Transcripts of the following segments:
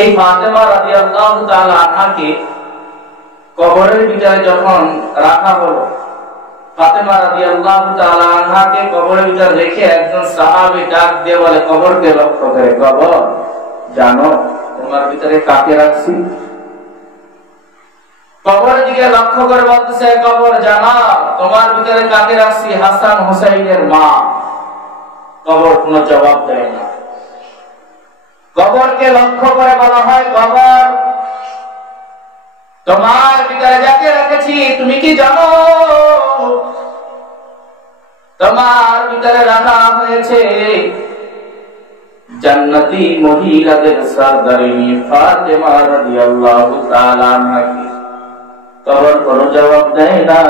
এই ফাতেমা রাদিয়াল্লাহু তাআলা আনহাকে কবরের ভিতরে যখন রাখা হলো, ফাতেমা রাদিয়াল্লাহু তাআলা আনহাকে কবরের ভিতরে রেখে একজন সাহাবী ডাক দিয়ে বলে, কবরকে লক্ষ্য করে, কবর জানো তোমার ভিতরে কাকে রাখছি? কবরের দিকে লক্ষ্য করে বলতেছে, কবর জানা তোমার ভিতরে কাকে রাখছি? হাসান হুসাইনের মা। কবর কোনো জবাব দেয় না। কবরকে লক্ষ্য করে বলা হয়, কবর তোমার ভিতরে যাকে রেখেছি তুমি কি জানো? তোমার ভিতরে রাখা হয়েছে জান্নাতি মহিলাদের সরদারিনী ফাতেমা রাদিয়াল্লাহু তাআলা আনহাকে। কবর কোনো জবাব দেয় না।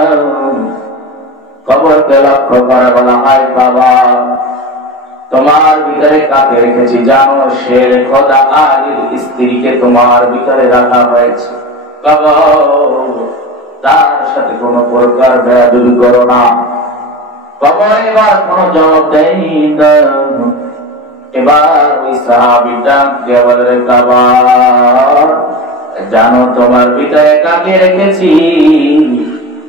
কবরকে লক্ষ্য করে বলা হয়, বাবা তোমার ভিতরে কাকে রেখেছি জানো? শের খোদা আলীর স্ত্রীকে তোমার ভিতরে রাখা হয়েছে। কবর তার সাথে কোনো প্রকার বেয়াদবি করো না। কবর এবার কোনো জবাব দেয়নি। এবার ওই সাহাবীটা দিয়ে বলে, কবর জানো তোমার ভিতরে কাকে রেখেছি?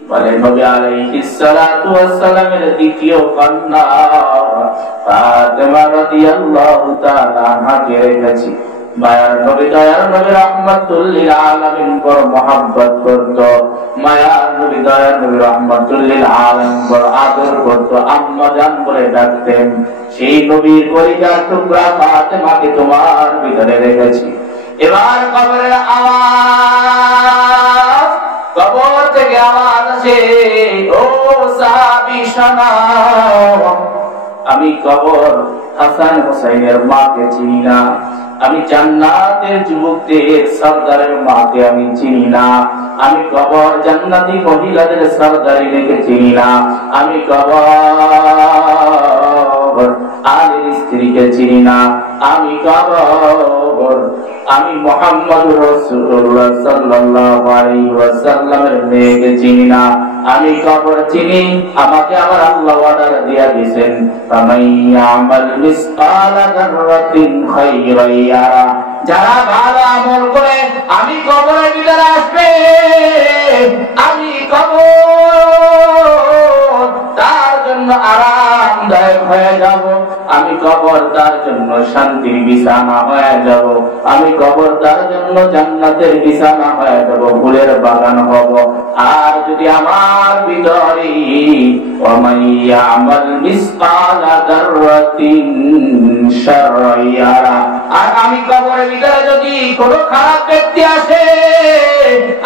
বলে, নবী আলাইহিস সালাতু ওয়াস সালামের দ্বিতীয় কন্যা ফাতেমা রাদিয়াল্লাহু তাআলা আনহাকে রেখেছি। মায়ার নবী, দয়ার নবী রাহমাতুল লিল আলামিন বড় মহব্বত করত। মায়ার নবী, দয়ার নবী রাহমাতুল লিল আলামিন বড় আদর করত। আম্মা জান বলে ডাকতেন। সেই নবীর কলিজার টুকরা ফাতেমাকে তোমার ভিতরে রেখেছি। এবার কবরের আওয়াজ, কবর থেকে আওয়াজ আসে, ও সাহাবী শোনো, আমি কবর হাসান হুসাইনের মাকে চিনি না। আমি জান্নাতের যুবকদের সরদারের মাকে আমি চিনি না। আমি কবর জান্নাতি মহিলাদের সরদারিনীকে চিনি না। আমি কবর আলীর স্ত্রীকে চিনি না। আমি কবর আমি মুহাম্মদুর রাসূলুল্লাহ সাল্লাল্লাহু আলাইহি ওয়াসাল্লামের মেয়েকে চিনি না। আমি কবর চিনি, আমাকে আমার আল্লাহ ওয়াদা দিয়া দিয়েছেন, ফামাইয়ামাল মিসকালা যাররাতিন খায়রান ইয়ারা। যারা ভালো আমল করে আমি কবরের ভিতরে আসবে, আমি কবর তার জন্য আরামদায়ক হয়ে যাব। আমি কবর তার জন্য শান্তির বিছানা হয়ে যাব। আমি কবর তার জন্য জান্নাতের বিছানা হয়ে যাব, ফুলের বাগান হব। আর যদি আমার ভিতরে ওয়ামাইয়ামাল মিসকালা যাররাতিন শাররান ইয়ারা, আর আমি কবরের ভিতরে যদি কোনো খারাপ ব্যক্তি আসে,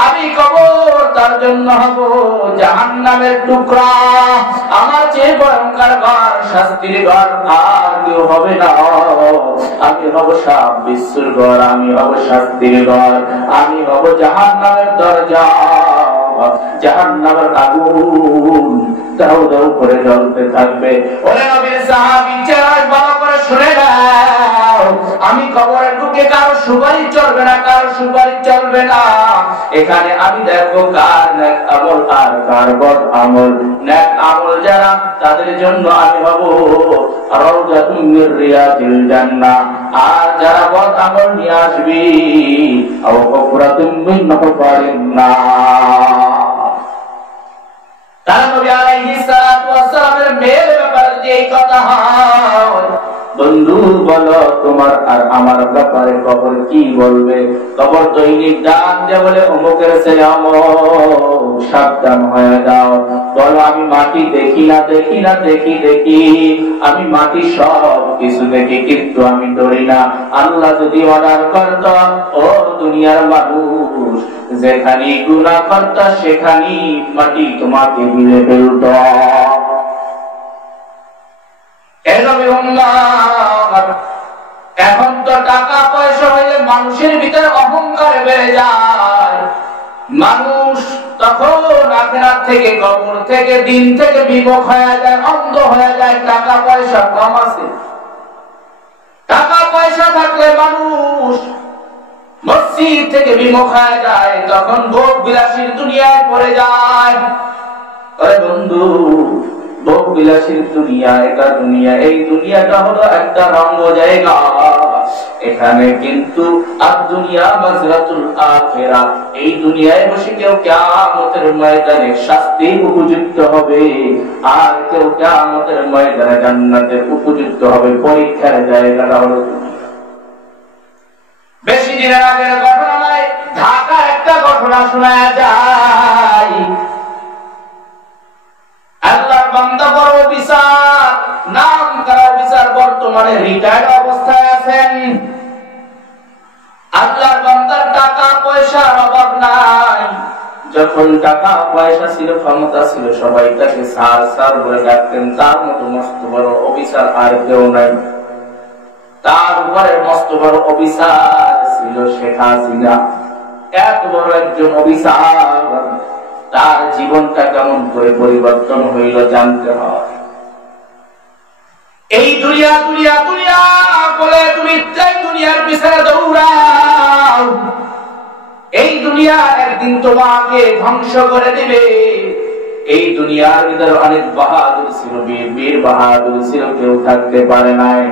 আমি কবর তার জন্য হব জাহান্নামের টুকরা। আমার চেয়ে ভয়ঙ্কর ঘর, শাস্তির ঘর আর কেউ হবে না। আমি হব সাপ বিশ্বর ঘর, আমি হব শাস্তির ঘর, আমি হব জাহান্নামের দরজা। জাহান্নামের আগুন দাউ দাউ করে জ্বলতে থাকবে। ওরে নবীর সাহাবী, চেহারা ভালো করে শুনে নাও, আমি কবরে ঢুকে কারো সুপারিশ চলবে না, কারো সুপারিশ চলবে না। এখানে আমি দেখবো কার নেক আমল আর কার বদ আমল। নেক আমল যারা, তাদের জন্য আমি হব রাউযাতুম মির রিয়াজিল জান্নাহ। আর যারা বদ আমল নিয়ে আসবি, আও হুফরাতুম মিন হুফারিন নার। তার নবী আলাইহিস সালাতু ওয়াস সালামের মেয়ের ব্যাপারে যে কথা হয়, বন্ধু বলো তোমার আর আমার ব্যাপারে কবর কি বলবে? কবর দৈনিক ডাক দিয়ে বলে, অমুকের ছেলে অমুক, সাবধান হয়ে যাও। বলো, আমি মাটি দেখি না, দেখি না, দেখি দেখি, আমি মাটি সব কিছু দেখি, কিন্তু আমি ডরি না। আল্লাহ যদি অর্ডার করত, ও দুনিয়ার মানুষ, যেখানে গুনাহ করত সেখানে মাটি তোমাকে গিলে ফেলত। এখন তো টাকা পয়সা হইলে মানুষের ভিতরে অহংকার বেড়ে যায়। মানুষ তখন আখিরাত থেকে, কবর থেকে, দিন থেকে বিমুখ হয়ে যায়, অন্ধ হয়ে যায়। টাকা পয়সা কম আছে, টাকা পয়সা থাকলে মানুষ মসজিদ থেকে বিমুখ হয়ে যায়, তখন ভোগ বিলাসীর দুনিয়ায় পড়ে যায়। আরে বন্ধু, ভোগ বিলাসীর দুনিয়া, এটা দুনিয়া, এই দুনিয়াটা হলো একটা রঙ্গ জায়গা। এখানে কিন্তু আদ-দুনিয়া মাজরাতুল আখিরাহ, এই দুনিয়ায় বসে কেউ কিয়ামতের ময়দানে শাস্তির উপযুক্ত হবে, আর কেউ কিয়ামতের ময়দানে জান্নাতের উপযুক্ত হবে। পরীক্ষার জায়গাটা হলো বেশি দিনের আগের ঘটনা নয়, ঢাকা একটা ঘটনা শোনা যায়। আল্লাহর বান্দা বড় বিচার, নাম করা বিচার, বর্তমানে রিটায়ার্ড অবস্থায় আছেন। আল্লাহর বান্দার টাকা পয়সার অভাব নাই। যখন টাকা পয়সা ছিল, ক্ষমতা ছিল, সবাই তাকে স্যার স্যার বলে ডাকতেন। তার মতো মস্ত বড় অফিসার আর কেউ নাই। তার উপরে মস্ত বড় অফিসার ছিল শেখ হাসিনা। এত বড় একজন অফিসার, তার জীবনটা কেমন করে পরিবর্তন হইল জানতে হয়। এই দুনিয়া দুনিয়া দুনিয়া বলে তুমি চাই দুনিয়ার পিছনে দৌড়াও, এই দুনিয়া একদিন তোমাকে ধ্বংস করে দিবে। এই দুনিয়ার ভিতরে অনেক বাহাদুর ছিল, বীর বাহাদুর ছিল, কেউ থাকতে পারে নাই।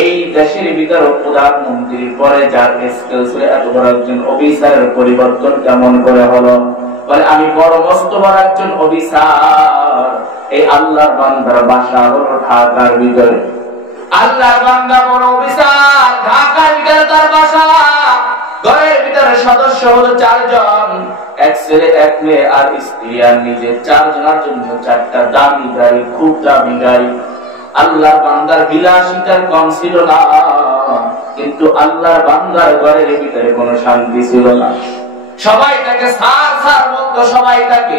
এই দেশের ভিতরে প্রধানমন্ত্রীর পরে যার স্কেল ছিল, এত বড় একজন অফিসারের পরিবর্তন কেমন করে হলো? বলে আমি বড় মস্ত বড় একজন অফিসার। এই আল্লাহর বান্দার বাসা হলো ঢাকার ভিতরে। আল্লাহর বান্দা বড় অফিসার, ঢাকার ভিতরে তার বাসা। ঘরের ভিতরে সদস্য হলো 4 জন, এক ছেলে এক মেয়ে আর স্ত্রী আর নিজে। 4 জনের জন্য 4টা দামি গাড়ি, খুব দামি গাড়ি। আল্লাহর বান্দার বিলাসিতার কম ছিল না, কিন্তু আল্লাহর বান্দার ঘরের ভিতরে কোনো শান্তি ছিল না। সবাই তাকে স্যার স্যার বলতো, সবাই তাকে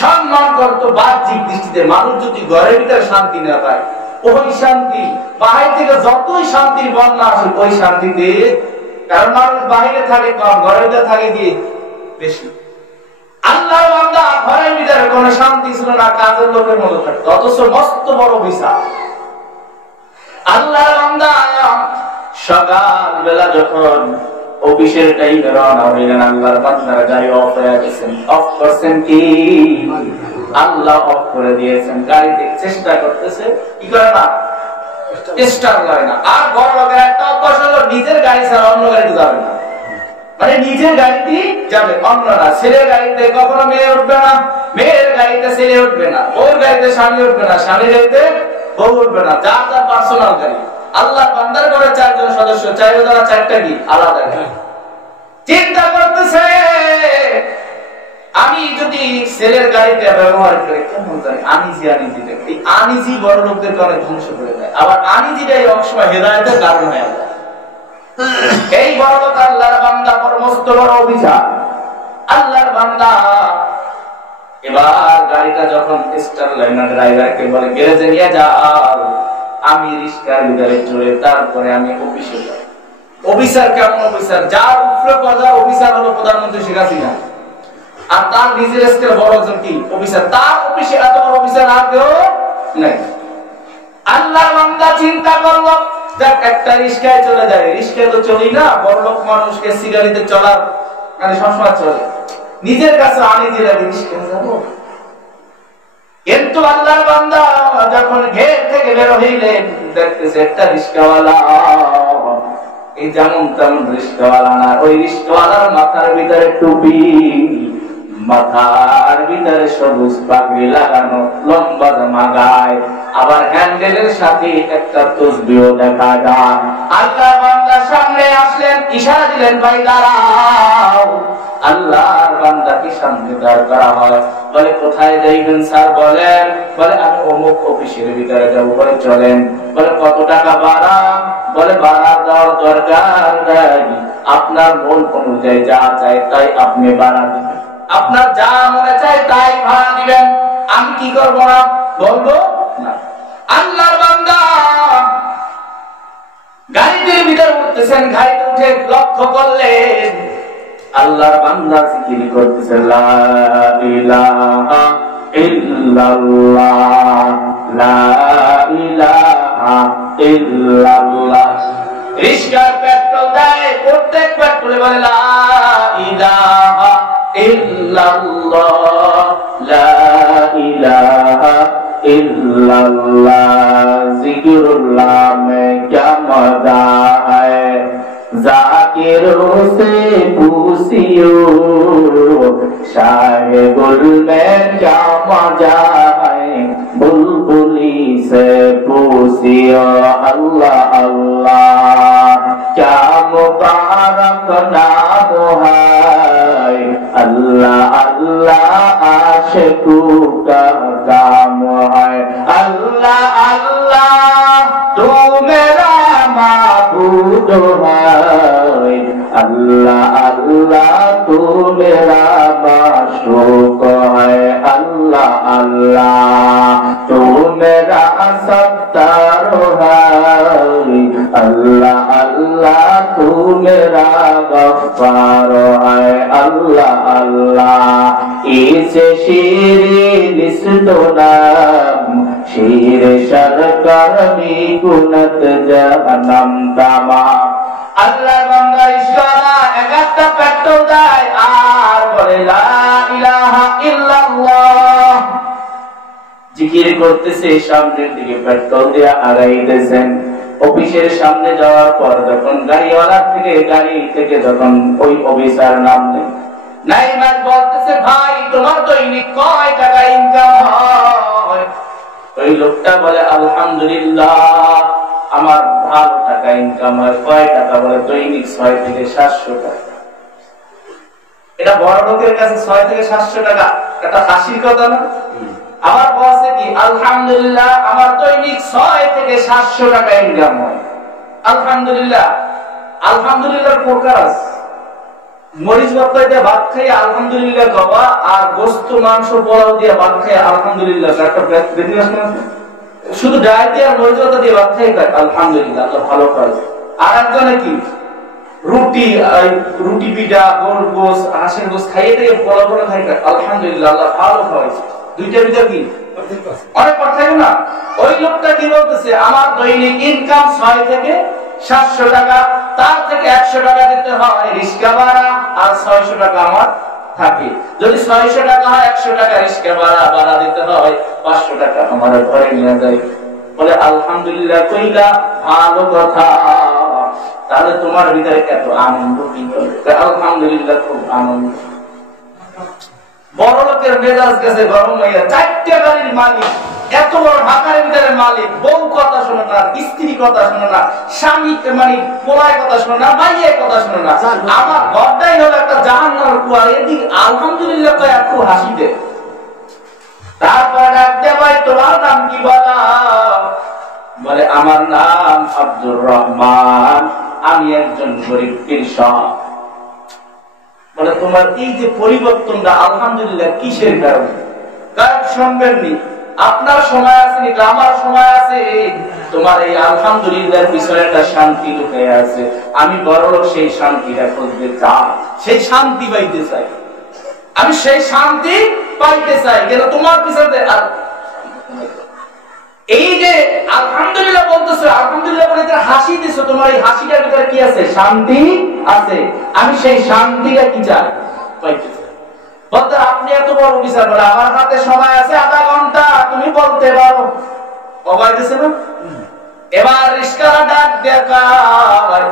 সম্মান করতো বাহ্যিক দৃষ্টিতে। মানুষ যদি ঘরের ভিতরে শান্তি না পায়, ওই শান্তি বাহির থেকে যতই শান্তির বন্যা আসে, ওই শান্তিতে, কারণ মানুষ বাহিরে থাকে কম, ঘরের ভিতরে থাকে কি বেশি। আল্লাহর বান্দা ঘরের ভিতরে কোনো শান্তি ছিল না, কাজের লোকের মতো থাকতো, অথচ মস্ত বড় বিচার। আল্লাহর বান্দা সকাল বেলা যখন অফিসের টাইমে রওনা হইলেন, আল্লাহর বান্দার গাড়ি অফ হয়ে গেছেন। অফ করছেন কি? আল্লাহ অফ করে দিয়েছেন। গাড়িতে চেষ্টা করতেছে, কি করে না, স্টার্ট হয় না। আর বড় লোকের একটা অভ্যাস হলো, নিজের গাড়ি ছাড়া অন্য গাড়িতে যাবে না। মানে নিজের গাড়িতে যাবে, অন্য না। ছেলের গাড়িতে কখনো মেয়ে উঠবে না, মেয়ের গাড়িতে ছেলে উঠবে না, বউর গাড়িতে স্বামী উঠবে না, স্বামীর গাড়িতে বউ উঠবে না। যার যার পার্সোনাল গাড়ি। আল্লাহ বান্দার ঘরে 4 জন সদস্য, চাইলে তারা 4টা কি আলাদা গাড়ি। চিন্তা করতেছে, আমি যদি ছেলের গাড়িটা ব্যবহার করি কেমন জানি আনিজি আনিজি। এই আনিজি বড় লোকদেরকে অনেক ধ্বংস করে দেয়, আবার আনিজিটাই অনেক সময় হেদায়েতের কারণ হয়ে যায়। এই বড় লোক আল্লাহর বান্দা মস্ত বড় অভিযান। আল্লাহর বান্দা এবার গাড়িটা যখন স্টার্ট লাইন, ড্রাইভারকে বলে গ্যারেজে নিয়ে যাও, আমি রিস্কার ভিতরে চলে তারপরে আমি অফিসে যাই। অফিসার কেমন অফিসার? যার উপরে পদা অফিসার হলো প্রধানমন্ত্রী শেখ হাসিনা, আর তার নিজের স্কেল বড় একজন কি অফিসার। তার অফিসে এত বড় অফিসার আর কেউ নাই। আল্লাহর বান্দা চিন্তা করলো, দেখ একটা রিস্কায় চলে যায়। রিস্কায় তো চলি না, বড় লোক মানুষকে সিগারেটে চলার মানে সবসময় চলে, নিজের কাছে আনি দিলে রিস্কায় যাবো। কিন্তু আল্লাহর বান্দা যখন গেট থেকে বের হইলেন, দেখতেছে একটা রিস্কাওয়ালা, এই যেমন তেমন রিস্কাওয়ালা না, ওই রিস্কাওয়ালার মাথার ভিতরে টুপি, মাথার ভিতরে সবুজ পাগড়ি লাগানো, লম্বা জামা গায়ে, আবার হ্যান্ডেলের সাথে একটা তসবিহ দেখা যায়। আল্লাহর বান্দা সামনে আসলেন, ইশারা দিলেন, ভাই দাঁড়াও। আল্লাহর বান্দাকে সামনে দাঁড় করা হয়। বলে কোথায় যাইবেন স্যার? বলেন। বলে আমি অমুক অফিসের ভিতরে যাবো। বলে চলেন। বলে কত টাকা ভাড়া? বলে ভাড়া দেওয়ার দরকার নাই, আপনার মন অনুযায়ী যা চাই তাই আপনি ভাড়া দিবেন, আপনার যা মনে চাই তাই ভাড়া দিবেন, আমি কি করবো না বলবো না। আল্লাহর বান্দা গাড়িটির ভিতরে উঠতেছেন, গাড়িতে উঠে লক্ষ্য করলেন আল্লাহর বান্দা জিকির করতেছে, লা ইলাহা ইল্লাল্লাহ, লা ইলাহা ইল্লাল্লাহ। রিস্কার পেট্রোল দেয়, প্রত্যেক পেট্রোলে বলে লা ইলাহা ইল্লাল্লাহ, লা ইলাহা ইল্লাল্লাহ, জিকিরুল্লাহ মে क्या मजा है, यारों से पूछियो शाह गुल में क्या मजा है बुलबुली से पूछियो अल्लाह अल्लाह क्या मुबारक नाम है अल्लाह अल्लाह आशिकू का काम है अल्लाह अल्लाह तू मेरा माबूद है अल्लाह अल्लाह तू मेरा माशूक है अल्लाह अल्लाह तू मेरा सत्तार है अल्लाह अल्लाह तू मेरा गफ्फार है अल्लाह अल्लाह इसे शीरे लिस्तो नाम शीर शरकर मी गुनत जहनम तमाम আল্লাহ বান্দা ইশারা একটা পেট্রোল দেয় আর বলে লা ইলাহা ইল্লাল্লাহ জিকির করতেছে সামনের দিকে পেট্রোল দিয়ে আগাইতেছেন অফিসের সামনে যাওয়ার পর যখন গাড়িওয়ালা থেকে গাড়ি থেকে যখন ওই অফিসার নামে নাইমাত বলতেছে ভাই তোমার দৈনিক কয় টাকা ইনকাম হয় ওই লোকটা বলে আলহামদুলিল্লাহ আমার ভালো টাকা ইনকাম হয় কয় টাকা বলে দৈনিক 6 থেকে 700 টাকা এটা বড় লোকের কাছে 6 থেকে 700 টাকা এটা হাসির কথা না আমার বসে কি আলহামদুলিল্লাহ আমার দৈনিক 6 থেকে 700 টাকা ইনকাম হয় আলহামদুলিল্লাহ আলহামদুলিল্লাহর প্রকার আছে মরিচ ভর্তা দিয়ে ভাত খাই আলহামদুলিল্লাহ গাওয়া আর গোশত মাংস পোলাও দিয়ে ভাত খাই আলহামদুলিল্লাহ একটা বিজনেস না শুধু ডাল দিয়ে আর মরিচ ভর্তা দিয়ে ভাত খাই আলহামদুলিল্লাহ আল্লাহ ভালো করে আর একজনে কি রুটি রুটি পিঠা গরুর গোশ হাঁসের গোশ খাইয়ে থেকে পোলাও পোলাও খাই আলহামদুলিল্লাহ আল্লাহ ভালো খাওয়াইছে দুইটার ভিতর কি অনেক পার্থক্য না ওই লোকটা কি বলতেছে আমার দৈনিক ইনকাম 6 থেকে 700 টাকা তার থেকে 100 টাকা দিতে হয় রিস্কা ভাড়া আর 600 টাকা আমার থাকে যদি 600 টাকা হয় 100 টাকা রিস্কা ভাড়া দিতে হয় 500 টাকা আমার ঘরে নিয়ে যায় বলে আলহামদুলিল্লাহ কইলা ভালো কথা তাহলে তোমার ভিতরে কত আনন্দ কি আলহামদুলিল্লাহ খুব আনন্দ বড় লোকের মেজাজ গেছে গরম হইয়া 4টা গাড়ির মালিক এত বড় ঢাকার ভিতরে মালিক বউ কথা শুনে না স্ত্রী কথা শুনে না স্বামী মানে পোলায় কথা শুনে না ভাইয়ের কথা শুনে না আমার ঘরটাই হলো একটা জাহান্নামের কুয়া এদিক আলহামদুলিল্লাহ কয় একটু হাসি দে তারপর ডাকতে ভাই তোমার নাম কি বলা বলে আমার নাম আব্দুর রহমান আমি একজন গরিব কৃষক বলে তোমার এই যে পরিবর্তনটা আলহামদুলিল্লাহ কিসের কারণে কারণ শুনবেননি আপনার সময় আছে নাকি আমার সময় আছে তোমার এই আলহামদুলিল্লাহর পিছনে একটা শান্তি লুকে আছে আমি বড়লোক সেই শান্তিটা খুঁজতে চাই সেই শান্তি পাইতে চাই আমি সেই শান্তি পাইতে চাই কেন তোমার পিছনে এই যে আলহামদুলিল্লাহ বলতেছো আলহামদুলিল্লাহ বলে হাসি দিছো তোমার এই হাসিটার ভিতরে কি আছে শান্তি আছে আমি সেই শান্তিটা কি চাই পাইতে চাই বলতে আপনি এত বড় বিচার বলে আমার হাতে সময় আছে আধা ঘন্টা তুমি বলতে পারো অবাইতেছে না এবার রিস্কারা ডাক দেখায়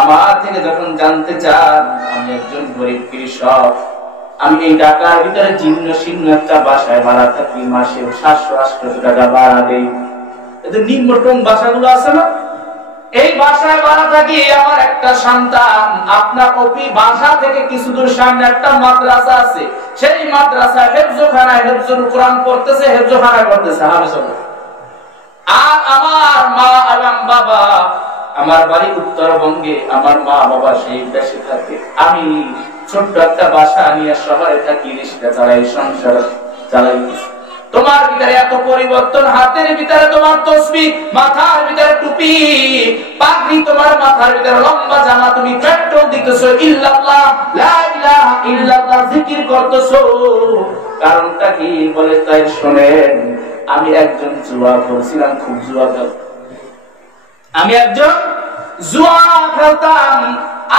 আমার থেকে যখন জানতে চান আমি একজন গরিব কৃষক আমি এই ঢাকার ভিতরে জীর্ণ শীর্ণ একটা বাসায় ভাড়া থাকি মাসে 700-800 টাকা ভাড়া দেই এতে নিম্নতম বাসাগুলো আছে না এই বাসায় ভাড়া থাকি আমার একটা সন্তান আপনার ওপি বাসা থেকে কিছু দূর সামনে একটা মাদ্রাসা আছে সেই মাদ্রাসা হেফজখানায় হেফজুল কোরআন পড়তেছে হেফজখানায় পড়তেছে হাফেজুল্লাহ আর আমার মা এবং বাবা আমার বাড়ি উত্তরবঙ্গে আমার মা বাবা সেই দেশে থাকে আমি ছোট্ট একটা বাসা নিয়ে শহরে থাকি রিস্কা চালাই সংসার চালাই তোমার ভিতরে এত পরিবর্তন হাতের ভিতরে তোমার তাসবিহ মাথার ভিতরে টুপি পাগড়ি তোমার মাথার ভিতরে লম্বা জামা তুমি পেট্রোল দিতেছো ইল্লাল্লাহ লা ইলাহা ইল্লাল্লাহ জিকির করতেছো কারণটা কি বলে তাই শুনেন আমি একজন জুয়া খেলছিলাম খুব জুয়া খেলতাম আমি একজন জুয়া খেলতাম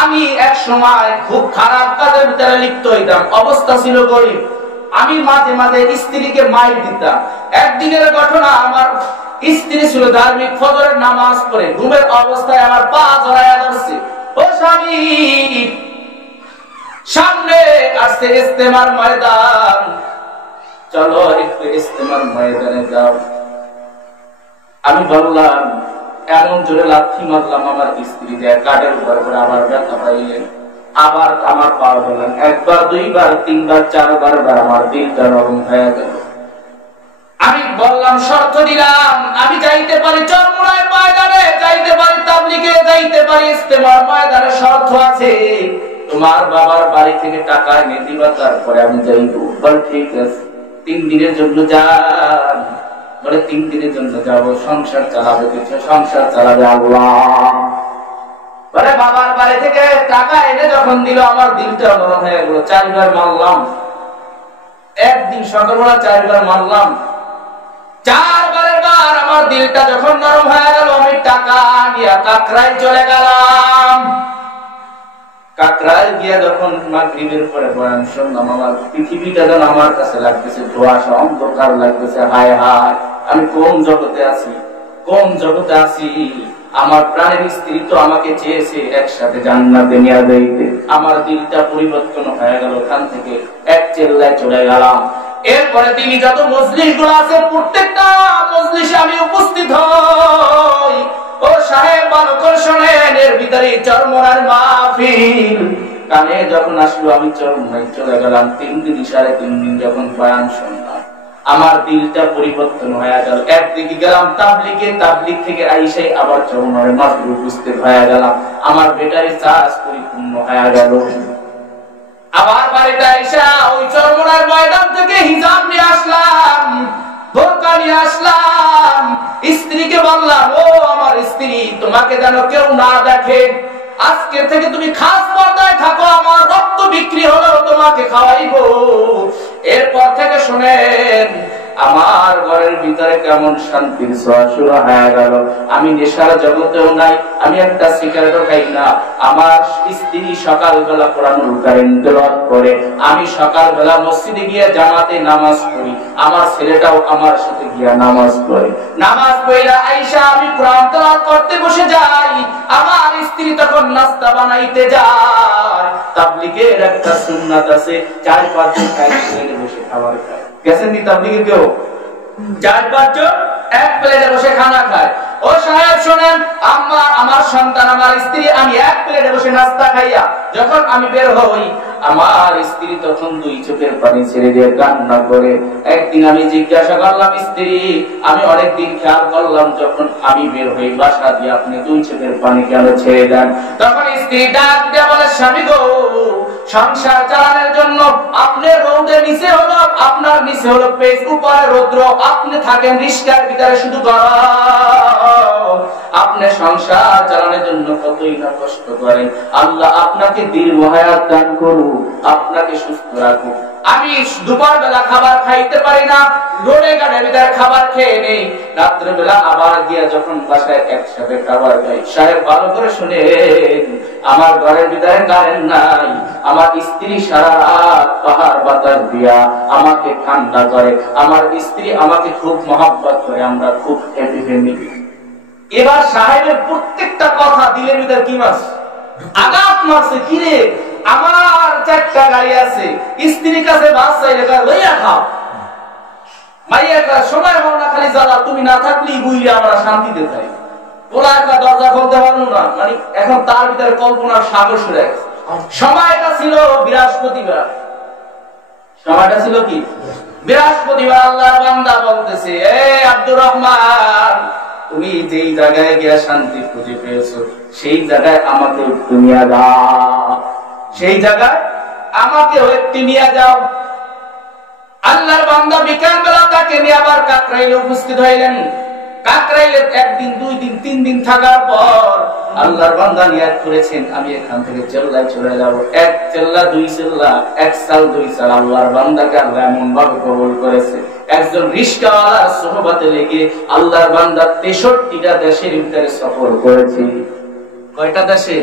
আমি এক সময় খুব খারাপ কাজের ভিতরে লিপ্ত হইতাম অবস্থা ছিল গরিব আমি মাঝে মাঝে স্ত্রীকে মাইর দিতাম একদিনের ঘটনা আমার স্ত্রী ছিল ধার্মিক ফজরের নামাজ পড়ে ঘুমের অবস্থায় আমার পা জড়ায়া ধরছে ও স্বামী, সামনে আসছে ইস্তেমার ময়দান, চলো একটু ইস্তেমার ময়দানে যাও। আমি বললাম, এমন জোরে লাথি মারলাম আমার স্ত্রী যে কাঠের উপর করে আবার ব্যথা পাইলেন। আবার আমার পা ধরলেন, একবার দুইবার তিনবার চারবার, আমার দিলটা নরম হয়ে গেল। আমি বললাম, শর্ত দিলাম, আমি যাইতে পারি চরমুনায় ময়দানে, যাইতে পারি তাবলিগে, যাইতে পারি ইস্তেমার ময়দানে, শর্ত আছে তোমার বাবার বাড়ি থেকে টাকা এনে দিবা, তারপরে আমি যাইব। বল ঠিক আছে, 3 দিনের জন্য যান। বলে 3 দিনের জন্য যাব, সংসার চালাবে কিছু, সংসার চালাবে আল্লাহ। বলে বাবার বাড়ি থেকে টাকা এনে যখন দিল, আমার দিলটা নরম হয়ে গেল। 4 বার মারলাম, একদিন সকালবেলা 4 বার মারলাম। 4 বারের বার আমার দিলটা যখন নরম হয়ে গেল, আমি টাকা নিয়ে কাকরাই চলে গেলাম। কাকরাই গিয়ে যখন মাগরিবের পরে বয়ান শুনলাম, আমার পৃথিবীটা যেন আমার কাছে লাগতেছে ধোঁয়াশা, অন্ধকার লাগতেছে। হায় হায়, আমি কোন জগতে আছি, কোন জগতে আছি। আমার প্রাণের স্ত্রী তো আমাকে চেয়েছে একসাথে জান্নাতে নিয়ে যাইতে। আমার দিলটা পরিবর্তন হয়ে গেল, ওখান থেকে এক চেল্লায় চলে গেলাম। এরপরে তিনি যত মজলিস গুলো আছে, প্রত্যেকটা মজলিসে আমি উপস্থিত হই। ও সাহেব, ভালো করে শোনেন, এর ভিতরে চরমোনার মাহফিল। কানে যখন আসলো, আমি চরমোনায় চলে গেলাম। 3 দিন 3.5 দিন যখন বয়ান শুনলাম, আমার দিলটা পরিবর্তন হয়ে গেল। একদিকে গেলাম তাবলিগে, তাবলিগ থেকে আইসে আবার চরমোনার মাহফিল উপস্থিত হয়ে গেলাম। আমার ব্যাটারি চার্জ পরিপূর্ণ হয়ে গেল। আবার বাড়িতে আইসা ওই চরমোনার ময়দান থেকে হিজাব নিয়ে আসলাম, বোরকা নিয়ে আসলাম। স্ত্রীকে বললাম, ও আমার স্ত্রী, তোমাকে যেন কেউ না দেখে, আজকে থেকে তুমি খাস পর্দায় থাকো, আমার রক্ত বিক্রি হলো তোমাকে খাওয়াইবো। এরপর থেকে শুনেন, আমার ঘরের ভিতরে কেমন শান্তির ছোঁয়া শুরু হয়ে গেল। আমি নেশার জগতেও নাই, আমি একটা সিগারেটও খাই না। আমার স্ত্রী সকালবেলা কোরআনুল কারীম তেলাওয়াত করে, আমি সকালবেলা মসজিদে গিয়ে জামাতে নামাজ পড়ি। আমার ছেলেটাও আমার সাথে গিয়ে নামাজ পড়ে। নামাজ পড়া আয়েশা আমি কোরআন তেলাওয়াত করতে বসে যাই, আমার স্ত্রী তখন নাস্তা বানাইতে যায়। তাবলীগের একটা সুন্নাত আছে, 4-5 জন একসাথে বসে খাবার খায়। গেছেন নি তাবলীগে কেউ? 4-5 জন এক প্লেটে বসে খানা খায়। ও সাহেব শোনেন, আমার সন্তান, আমার স্ত্রী, আমি এক প্লেটে বসে নাস্তা খাইয়া যখন আমি বের হই, আমার স্ত্রী তখন 2 চোখের পানি ছেড়ে দিয়ে কান্না করে। একদিন আমি জিজ্ঞাসা করলাম, স্ত্রী, আমি অনেকদিন খেয়াল করলাম যখন আমি বের হই বাসা দিয়ে আপনি 2 চোখের পানি কেন ছেড়ে দেন? তখন স্ত্রী ডাক দিয়ে বলে, স্বামী গো, সংসার চালানোর জন্য আপনি রোদে নিচে হলো, আপনার নিচে হলো পেজ, উপরে রৌদ্র, আপনি থাকেন রিস্কার ভিতরে শুধু গরম, আপনি সংসার চালানোর জন্য কতই না কষ্ট করেন। আল্লাহ আপনাকে দীর্ঘ হায়াত দান করুক, আপনাকে সুস্থ রাখুক। আমি দুপুর বেলা খাবার খাইতে পারি না, রোডে গাড়ির ভিতরে খাবার খেয়ে নেই, রাত্রে বেলা আবার গিয়া যখন বাসায় একসাথে খাবার খাই। সাহেব ভালো করে শুনে, আমার ঘরের ভিতরে কারেন্ট নাই, আমার স্ত্রী সারা রাত পাহাড় বাতাস দিয়া আমাকে ঠান্ডা করে, আমার স্ত্রী আমাকে খুব মহব্বত করে, আমরা খুব হ্যাপি ফ্যামিলি। এবার সাহেবের প্রত্যেকটা কথা দিলের ভিতরে কি মাস আঘাত মারছে। কিরে, আমার 4টা গাড়ি আছে, স্ত্রীর কাছে বাস চাইলে লইয়া খাও, মাইয়া কা সময় হল না, খালি জ্বালা, তুমি না থাকলেই বুইরা আমরা শান্তিতে থাকি। পোলা একটা দরজা খুলতে পারলো না, মানে এখন তার ভিতরে কল্পনার সাগর সরে গেছে। সময়টা ছিল বৃহস্পতিবার, সময়টা ছিল কি বৃহস্পতিবার। আল্লাহর বান্দা বলতেছে, এ আব্দুর রহমান, তুমি যেই জায়গায় গিয়া শান্তি খুঁজে পেয়েছো, সেই জায়গায় আমাকে একটু নিয়ে যাও, সেই জায়গায় আমাকে একটু নিয়ে যাও। আল্লাহর বান্দা বিকাল বেলা তাকে নিয়ে আবার কাকরাইলে উপস্থিত হইলেন। কাকরাইলে 1 দিন 2 দিন 3 দিন থাকার পর আল্লাহর বান্দা নিয়াত করেছেন, আমি এখান থেকে চেল্লায় চলে যাব। 1 চেল্লা 2 চেল্লা, 1 সাল 2 সাল আল্লাহর বান্দাকে আল্লাহ এমন ভাবে কবুল করেছে। একজন রিস্কাওয়ালার সোহবতে লেগে আল্লাহর বান্দা 63টা দেশের ভিতরে সফর করেছে। কয়টা দেশে?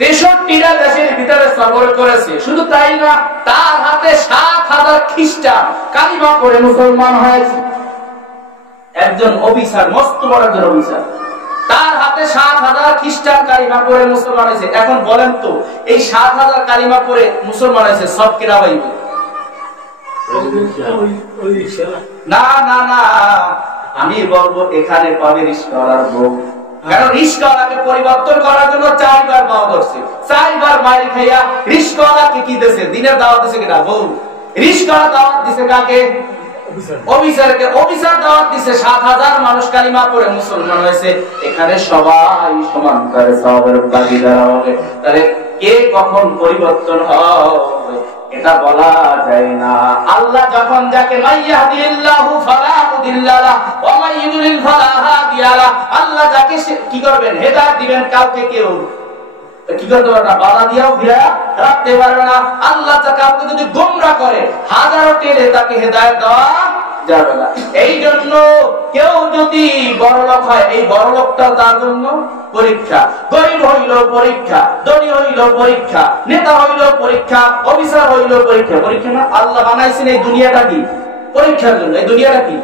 63টা দেশের ভিতরে সফর করেছে। শুধু তাই না, তার হাতে 7000 খ্রিস্টান কালিমা পড়ে মুসলমান হয়েছে। একজন অফিসার, মস্ত বড় একজন অফিসার, তার হাতে 7,000 খ্রিস্টান কালিমা পড়ে মুসলমান হয়েছে। এখন বলেন তো এই 7,000 কালিমা পড়ে মুসলমান হয়েছে সব কিনা পাইবে? না না না, আমি বলবো এখানে পাবে রিস্কাওয়ালার ভোগ। কারণ রিস্কাওয়ালাকে পরিবর্তন করার জন্য 4 বার পাওয়া ধরছে, 4 বার মাইর খাইয়া রিস্কাওয়ালাকে কি দিয়েছে? দিনের দাওয়াত দিয়েছে কিনা? বল। রিস্কাওয়ালা দাওয়াত দিয়েছে কাকে? অফিসারকে। অফিসার দাওয়াত দিয়েছে, 7,000 মানুষ কালিমা পড়ে মুসলমান হয়েছে। এখানে সবাই সমান করে সওয়াবের ভাগীদার হবে। তাহলে কে কখন পরিবর্তন হবে এটা বলা যায় না। আল্লাহ যখন যাকে মাইয়াহদিল্লাহু ফালা মুদিল্লা লাহু ওয়া মাইয়ুদ্লিল ফালা হাদিয়া লাহু, আল্লাহ যাকে কি করবেন? হেদায়েত দিবেন। কাউকে কেউ কি করতে পারবে না, বাধা দিয়েও ফিরে রাখতে পারবে না। আল্লাহ কাউকে যদি গোমরাহ করে হাজারো টেলে তাকে হেদায়েত দেওয়া যাবে না। এই জন্য কেউ যদি বড়লোক হয়, এই বড়লোকটা তার জন্য পরীক্ষা। গরিব হইল পরীক্ষা, ধনী হইল পরীক্ষা, নেতা হইল পরীক্ষা, অফিসার হইল পরীক্ষা। পরীক্ষা না? আল্লাহ বানাইছেন এই দুনিয়াটা কি পরীক্ষার জন্য। এই দুনিয়াটা কি?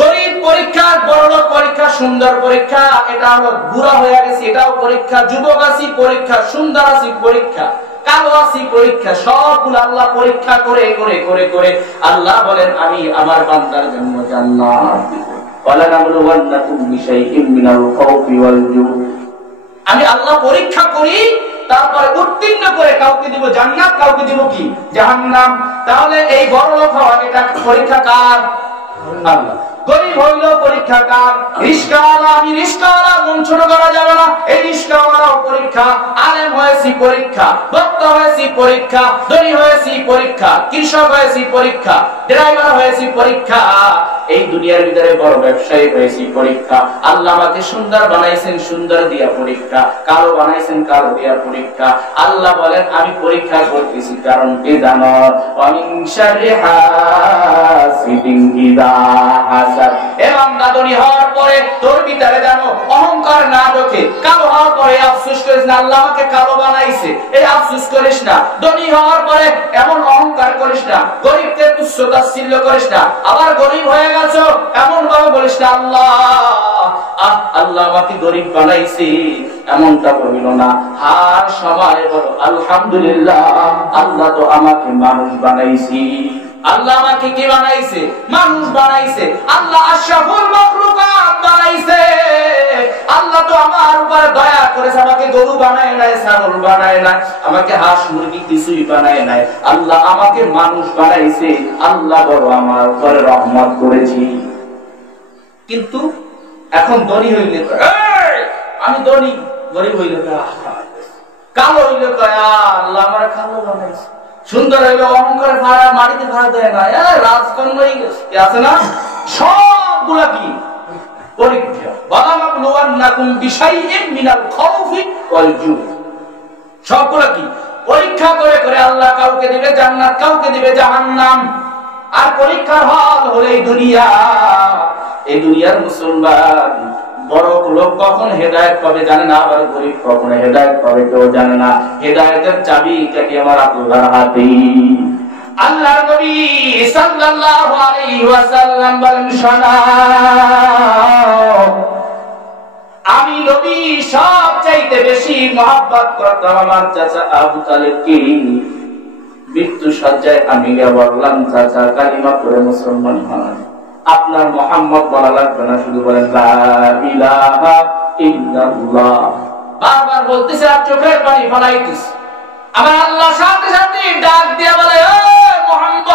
গরিব পরীক্ষা, বড়লোক পরীক্ষা, সুন্দর পরীক্ষা। এটা হলো বুড়া হয়ে গেছে এটাও পরীক্ষা, যুবক আছি পরীক্ষা, সুন্দর আছি পরীক্ষা, কালো আছি পরীক্ষা। সবগুলো আল্লাহ পরীক্ষা করে করে করে করে আল্লাহ বলেন আমি আমার বান্দার জন্য জান্নাত দিব। ওয়ালানাবলুওয়ান্নাকুম বিশাইইম মিনাল খাউফি ওয়াল জু। আমি আল্লাহ পরীক্ষা করি, তারপরে উত্তীর্ণ করে কাউকে দিব জান্নাত, কাউকে দিব কি? জাহান্নাম। তাহলে এই বড়লোক হওয়া এটা পরীক্ষা কার? আল্লাহ। গরিব হইল পরীক্ষা কার? রিস্কাওয়ালা। আমি রিস্কাওয়ালা, মন ছোট করা যাবে না। এই রিস্কাওয়ালাও পরীক্ষা। আলেম হয়েছি পরীক্ষা, বক্তা হয়েছি পরীক্ষা, ধনী হয়েছি পরীক্ষা, কৃষক হয়েছি পরীক্ষা, ড্রাইভার হয়েছি পরীক্ষা, এই দুনিয়ার ভিতরে বড় ব্যবসায়ী হয়েছি পরীক্ষা। আল্লাহ আমাকে সুন্দর বানাইছেন, সুন্দর দিয়া পরীক্ষা। কালো বানাইছেন, কালো দিয়া পরীক্ষা। আল্লাহ বলেন আমি পরীক্ষা করতেছি, কারণ কে জানো? ওয়ামিন শাররি হাসিদিন ইযা হাসাদ। এবং দাদনী হওয়ার পরে তোর ভিতরে জানো অহংকার না ঢোকে। কালো হওয়ার পরে আফসোস করিস না, আল্লাহ আমাকে কালো বানাইছে, এই আফসোস করিস না। ধনী হওয়ার পরে এমন অহংকার করিস না, গরিবকে তুচ্ছ তাচ্ছিল্য করিস না। আবার গরিব হয়ে গেছো এমন ভাবে বলিস না আল্লাহ আল্লাহ আমাকে গরিব বানাইছে, এমনটা বলিল না। হার সময় বলো আলহামদুলিল্লাহ, আল্লাহ তো আমাকে মানুষ বানাইছি। আল্লাহ আমাকে কি বানাইছে? মানুষ বানাইছে। আল্লাহ আশরাফুল মাখলুকাত বানাইছে। আল্লাহ তো আমার উপর দয়া করেছে, আমাকে গরু বানায় নাই, ছাগল বানায় নাই, আমাকে হাঁস মুরগি কিছুই বানায় নাই। আল্লাহ আমাকে মানুষ বানাইছে। আল্লাহ বড় আমার উপরে রহমত করেছি। কিন্তু এখন ধনী হইলে আমি ধনী, গরিব হইলে কালো হইলে আল্লাহ আমার কালো বানাইছে। সুন্দর হইলে অহংকার ভাড়া মাটিতে ভাড়া দেয় না, রাজকন্যা আছে না? সবগুলা কি পরীক্ষা। ওয়ালানাবলুওয়ান্নাকুম বিশাইইম মিনাল খাউফি ওয়াল জু। সবগুলা কি পরীক্ষা করে করে আল্লাহ কাউকে দিবে জান্নাত, কাউকে দিবে জাহান্নাম। আর পরীক্ষার হল হলো এই দুনিয়া। এই দুনিয়ার মুসলমান বড় লোক কখন হেদায়েত পাবে জানে না, আবার গরিব কখন হেদায়েত পাবে কেউ জানে না। হেদায়েতের চাবি কাটি আমার আল্লাহর হাতে। আল্লাহর নবী সাল্লাল্লাহু আলাইহি ওয়াসাল্লাম বলেন শোনাও, আমি নবী সবচাইতে বেশি মহব্বত করতাম আমার চাচা আবু তালেবকে। মৃত্যু সজ্জায় আমি বললাম চাচা কালিমা পড়ে মুসলমান হন। আপনার মুহাম্মদ বলা লাগবে না, শুধু বলেন লা ইলাহা ইল্লাল্লাহ। বারবার বলতেছে আর চোখের পানি ফলাইতেছে। আমার আল্লাহ সাথে সাথে ডাক দিয়ে বলে মুহাম্মদ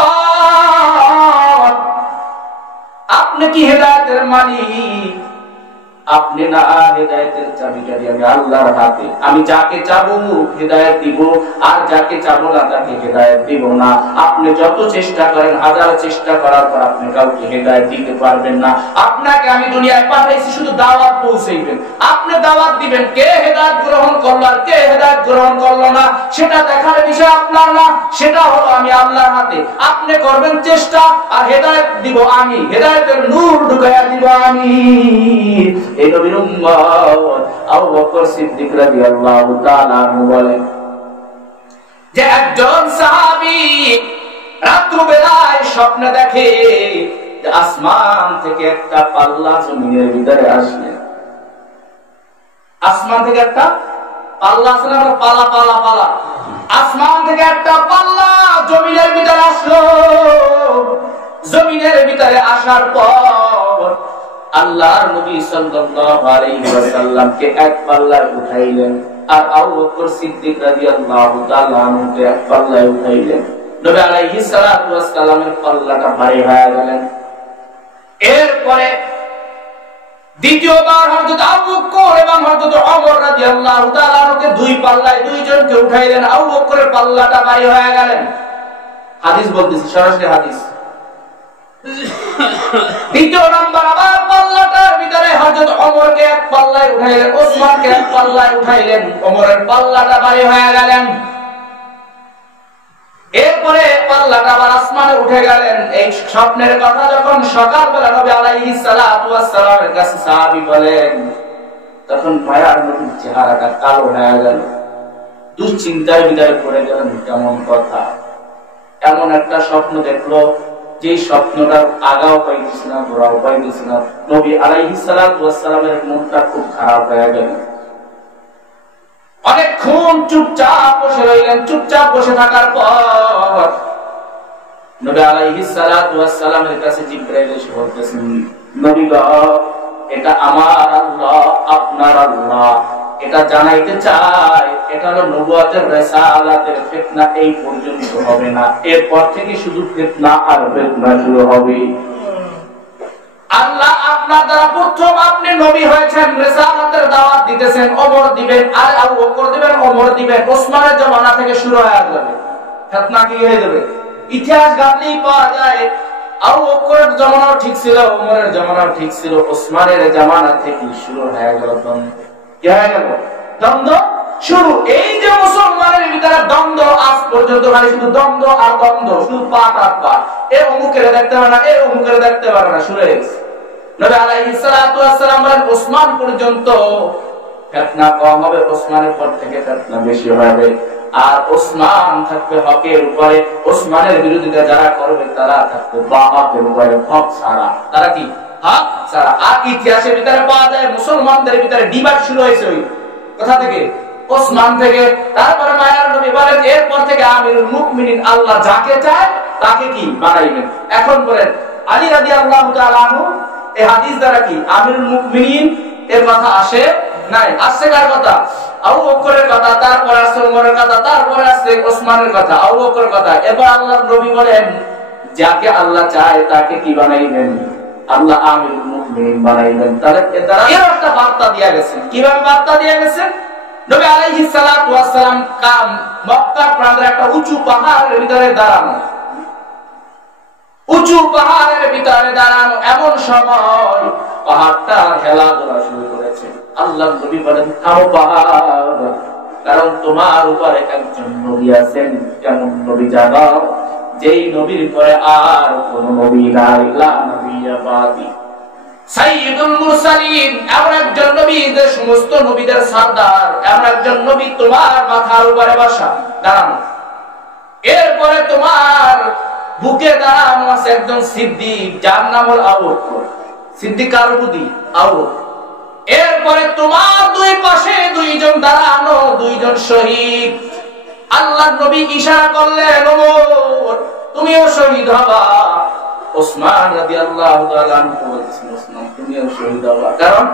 আপনি কি হেদায়েতের মালিক? আপনি না, হেদায়েতের চাবিকারি আমি আল্লাহর হাতে। আমি যাকে চাবো হেদায়েত দিব, আর যাকে চাবো না তাকে হেদায়েত দিব না। আপনি যত চেষ্টা করেন, হাজার চেষ্টা করার পর আপনি কাউকে হেদায়েত দিতে পারবেন না। আপনাকে আমি দুনিয়ায় পাঠাইছি শুধু দাওয়াত পৌঁছাইবেন। আপনি দাওয়াত দিবেন, কে হেদায়েত গ্রহণ করলো আর কে হেদায়েত গ্রহণ করলো না সেটা দেখার বিষয় আপনার না, সেটা হলো আমি আল্লাহর হাতে। আপনি করবেন চেষ্টা, আর হেদায়েত দিব আমি, হেদায়েতের নূর ঢুকাইয়া দিব আমি। এই নবীর উম্মত আবু বকর সিদ্দিক রাদিয়াল্লাহু তাআলা আনহু বলেন যে একজন সাহাবী রাত্র বেলায় স্বপ্নে দেখে আসমান থেকে একটা পাল্লা জমিনের ভিতরে আসলে। আসমান থেকে একটা পাল্লা আছে না, পালা পালা পালা, আসমান থেকে একটা পাল্লা জমিনের ভিতরে আসলো। জমিনের ভিতরে আসার পর আল্লাহর নবী সাল্লাল্লাহু আলাইহি ওয়াসাল্লামকে এক পাল্লায় উঠাইলেন, আর আবু বকর সিদ্দিক রাদিয়াল্লাহু তাআলা আনহুকে এক পাল্লায় উঠাইলেন। নবী আলাইহিস সালাতু ওয়াস সালামের পাল্লাটা ভারী হয়ে গেলেন। এরপরে দ্বিতীয়বার হযরত আবু বকর এবং হযরত ওমর রাদিয়াল্লাহু তাআলা আনহুকে দুই পাল্লায় দুইজনকে উঠাইলেন। আবু বকরের পাল্লাটা ভারী হয়ে গেলেন। হাদিস বলতেছি, সরাসরি হাদিস। দ্বিতীয় নাম্বার আবার পাল্লাটার ভিতরে হযরত ওমরকে এক পাল্লায় উঠাইলেন, ওসমানকে এক পাল্লায় উঠাইলেন। ওমরের পাল্লাটা ভারী হয়ে গেলেন। এরপরে পাল্লাটা আবার আসমানে উঠে গেলেন। এই স্বপ্নের কথা যখন সকালবেলা নবী আলাইহিস সালাতু ওয়াস সালামের কাছে সাহাবী বলেন, তখন মায়ার নবীর চেহারাটা কালো হয়ে গেল। দুশ্চিন্তার ভিতরে পড়ে গেলেন। কেমন কথা, এমন একটা স্বপ্ন দেখলো যে স্বপ্নটা আগাও পাইতেছে না, ঘোরাও পাইতেছে না। নবী আলাইহিস সালাতু ওয়াস সালামের মনটা খুব খারাপ হয়ে গেল। অনেকক্ষণ চুপচাপ বসে রইলেন। চুপচাপ বসে থাকার পর নবী আলাইহিস সালাতু ওয়াস সালামের কাছে জিবরাইল এসে বলতেছেন, নবী গো, এটা আমার আল্লাহ, আপনার আল্লাহ, এটা জানাইতে চাই, এটা হলো নবুয়তের রিসালাতের ফিতনা এই পর্যন্ত হবে না, এরপর থেকে শুধু ফিতনা আর ফিতনা শুরু হবে। আল্লাহ আপনার দ্বারা প্রথম আপনি নবী হয়েছেন, রিসালাতের দাওয়াত দিতেছেন, ওমর দিবেন, আর আবু বকর দিবেন, ওমর দিবেন, ওসমানের জামানা থেকে শুরু হয়ে যাবে। ফিতনা কি হয়ে যাবে? ইতিহাস ঘাটলেই পাওয়া যায় আবু বকরের জামানাও ঠিক ছিল, ওমরের জামানাও ঠিক ছিল, ওসমানের জামানা থেকে শুরু হয়ে গেল দ্বন্দ্ব। কি হয়ে গেল? দ্বন্দ্ব শুরু। এই যে মুসলমানের ভিতরে দ্বন্দ্ব, আজ পর্যন্ত খালি শুধু দ্বন্দ্ব আর দ্বন্দ্ব, শুধু পাট আর পাট। এ অমুকের দেখতে পারে না, এ অমুকের দেখতে পারে না, শুরু হয়ে গেছে। নবী আলাইহিস সালাতু ওয়াস সালাম বলেন, ওসমান পর্যন্ত ফিতনা কম হবে, ওসমানের পর থেকে ফিতনা বেশি হবে। আর ওসমান থাকবে হকের উপরে, ওসমানের বিরোধিতা যারা করবে তারা থাকবে বাতিলের উপরে, হক ছাড়া। তারা কি? হক ছাড়া। আর ইতিহাসের ভিতরে পাওয়া যায় মুসলমানদের ভিতরে ডিভাইড শুরু হয়েছে ওই কোথা থেকে? ওসমান থেকে। তারপরে মায়ার নবী বলেন, এরপর থেকে আমিরুল মুমিনিন, আল্লাহ যাকে চায় তাকে কি বানাইবেন। এখন বলেন আলী রাদিয়াল্লাহু তাআলা আনহু, এই হাদিস দ্বারা কি আমিরুল মুমিনিন এর কথা আসে নাই? আসছে কার কথা? আবু বকরের কথা, তারপরে আসছে ওমরের কথা, তারপরে আসছে ওসমানের কথা, আবু বকরের কথা। এবার আল্লাহর নবী বলেন, যাকে আল্লাহ চায় তাকে কি বানাইবেন? আল্লাহ আমিরুল মুমিনিন বানাইবেন। তাহলে তারা এর একটা বার্তা দিয়ে গেছেন। কিভাবে বার্তা দিয়ে গেছেন? নবী আলাইহিস সালাতু ওয়াস সালাম মক্কা প্রান্তরে একটা উঁচু পাহাড়ের ভিতরে দাঁড়ানো, উঁচু পাহাড়ের ভিতরে দাঁড়ানো, এমন সময় পাহাড়টা খেলাধুলা শুরু করেছে। আল্লাহ নবী বলেন, থামো পাহাড়, কারণ তোমার উপরে একজন নবী আছেন। কেমন নবী জানো? যেই নবীর পরে আর কোন নবী নাই, লা নবিয়্যা বাদি, সাইয়্যিদুল মুরসালিন, এমন একজন নবী যে সমস্ত নবীদের সরদার, এমন একজন নবী তোমার মাথার উপরে বসা দাঁড়ানো। এরপরে তোমার বুকে দাঁড়ানো আছে একজন সিদ্দিক, যার নাম হল আবু বকর। সিদ্দিক কার বুদ্ধি? আবু বকর। এরপরে তোমার দুই পাশে দুইজন দাঁড়ানো, দুইজন শহীদ। আল্লাহ নবী ইশারা করলেন, ওমর তুমিও শহীদ হবা। ওসমান রাদিয়াল্লাহু তাআলা আনহু বলছেন, ওসমান তুমিও শহীদ হবা। কারণ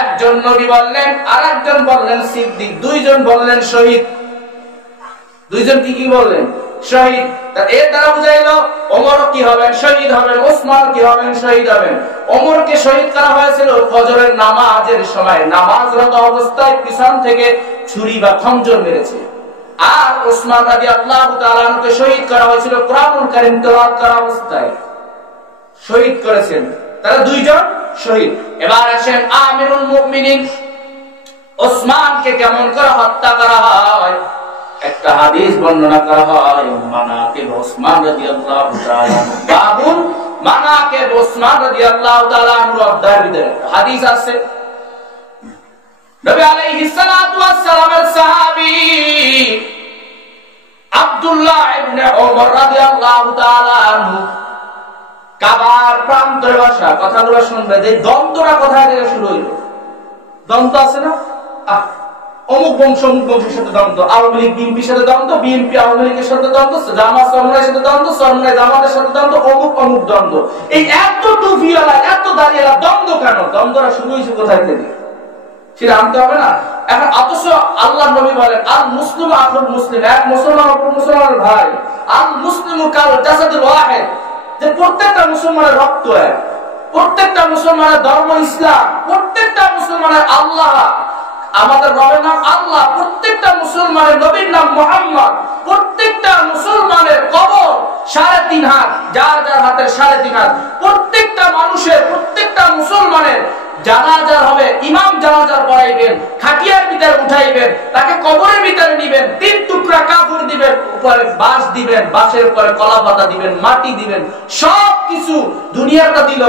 একজন নবী বললেন, আর একজন বললেন সিদ্দিক, দুইজন বললেন শহীদ। দুইজন কি বললেন? শহীদ। এর দ্বারা বুঝাইলো ওমর কি হবেন? শহীদ হবেন। ওসমান কি হবেন? শহীদ হবেন। ওমরকে শহীদ করা হয়েছিল ফজরের নামাজের সময়, নামাজরত অবস্থায় পিছন থেকে ছুরি বা খঞ্জর মেরেছে। আর ওসমান রাদিয়াল্লাহু তাআলা আনহুকে শহীদ করা হয়েছিল কুরআনুল কারীম তেলাওয়াত করা অবস্থায়, শহীদ করেছেন। তারা দুইজন শহীদ। এবার আসেন আমিরুল মুমিনিন ওসমানকে কেমন করে হত্যা করা হয়। একটা হাদিস বর্ণনা করা হয়, মানাকিব ওসমান রাদিয়াল্লাহু তাআলা, বাবুল মানাকিব ওসমান রাদিয়াল্লাহু তাআলা অধ্যায়ের ভিতরে হাদিস আছে। নবী আলাইহিস সালাতু ওয়াস সালামের সাহাবী আব্দুল্লাহ ইবনে ওমর রাদিয়াল্লাহু তাআলা আনহু কাবার প্রান্তরে বসা। কথাগুলো শুনবে, যে দ্বন্দ্বটা কোথায় থেকে শুরু হইল? দ্বন্দ্ব আছে না? অমুক বংশ অমুক বংশের সাথে দ্বন্দ্ব, আওয়ামী লীগ বিএনপির সাথে দ্বন্দ্ব, বিএনপি আওয়ামী লীগের সাথে দ্বন্দ্ব, জামাত চরমনায়ের সাথে দ্বন্দ্ব, চরমনায় জামাতের সাথে দ্বন্দ্ব, অমুক অমুক দ্বন্দ্ব। এই এত টুপিওয়ালা এত দাঁড়িয়েলা দ্বন্দ্ব কেন? দ্বন্দ্বটা শুরু হয়েছে কোথায় থেকে সেটা আনতে হবে না? এখন অথচ আল্লাহ নবী বলেন আল মুসলিম আখুল মুসলিম, এক মুসলমান অপর মুসলমানের ভাই। আল মুসলিমু কাল জাসাদুল ওয়াহিদ, যে প্রত্যেকটা মুসলমানের রক্ত এক, প্রত্যেকটা মুসলমানের ধর্ম ইসলাম, প্রত্যেকটা মুসলমানের আল্লাহ, আমাদের রবের নাম আল্লাহ, প্রত্যেকটা মুসলমানের নবীর নাম মুহাম্মদ, প্রত্যেকটা মুসলমানের কবর 3.5 হাত, যার যার হাতের 3.5 হাত, প্রত্যেকটা মানুষের প্রত্যেকটা মুসলমানের জানাজা হবে, ইমাম জানাজা পড়াইবেন, খাটিয়ার ভিতরে উঠাইবেন, তাকে কবরের ভিতরে নিবেন, 3 টুকরা কাপড় দিবেন, উপরে বাঁশ দিবেন, বাঁশের উপরে কলা পাতা দিবেন, মাটি দিবেন, সবকিছু দুনিয়াটা দিল।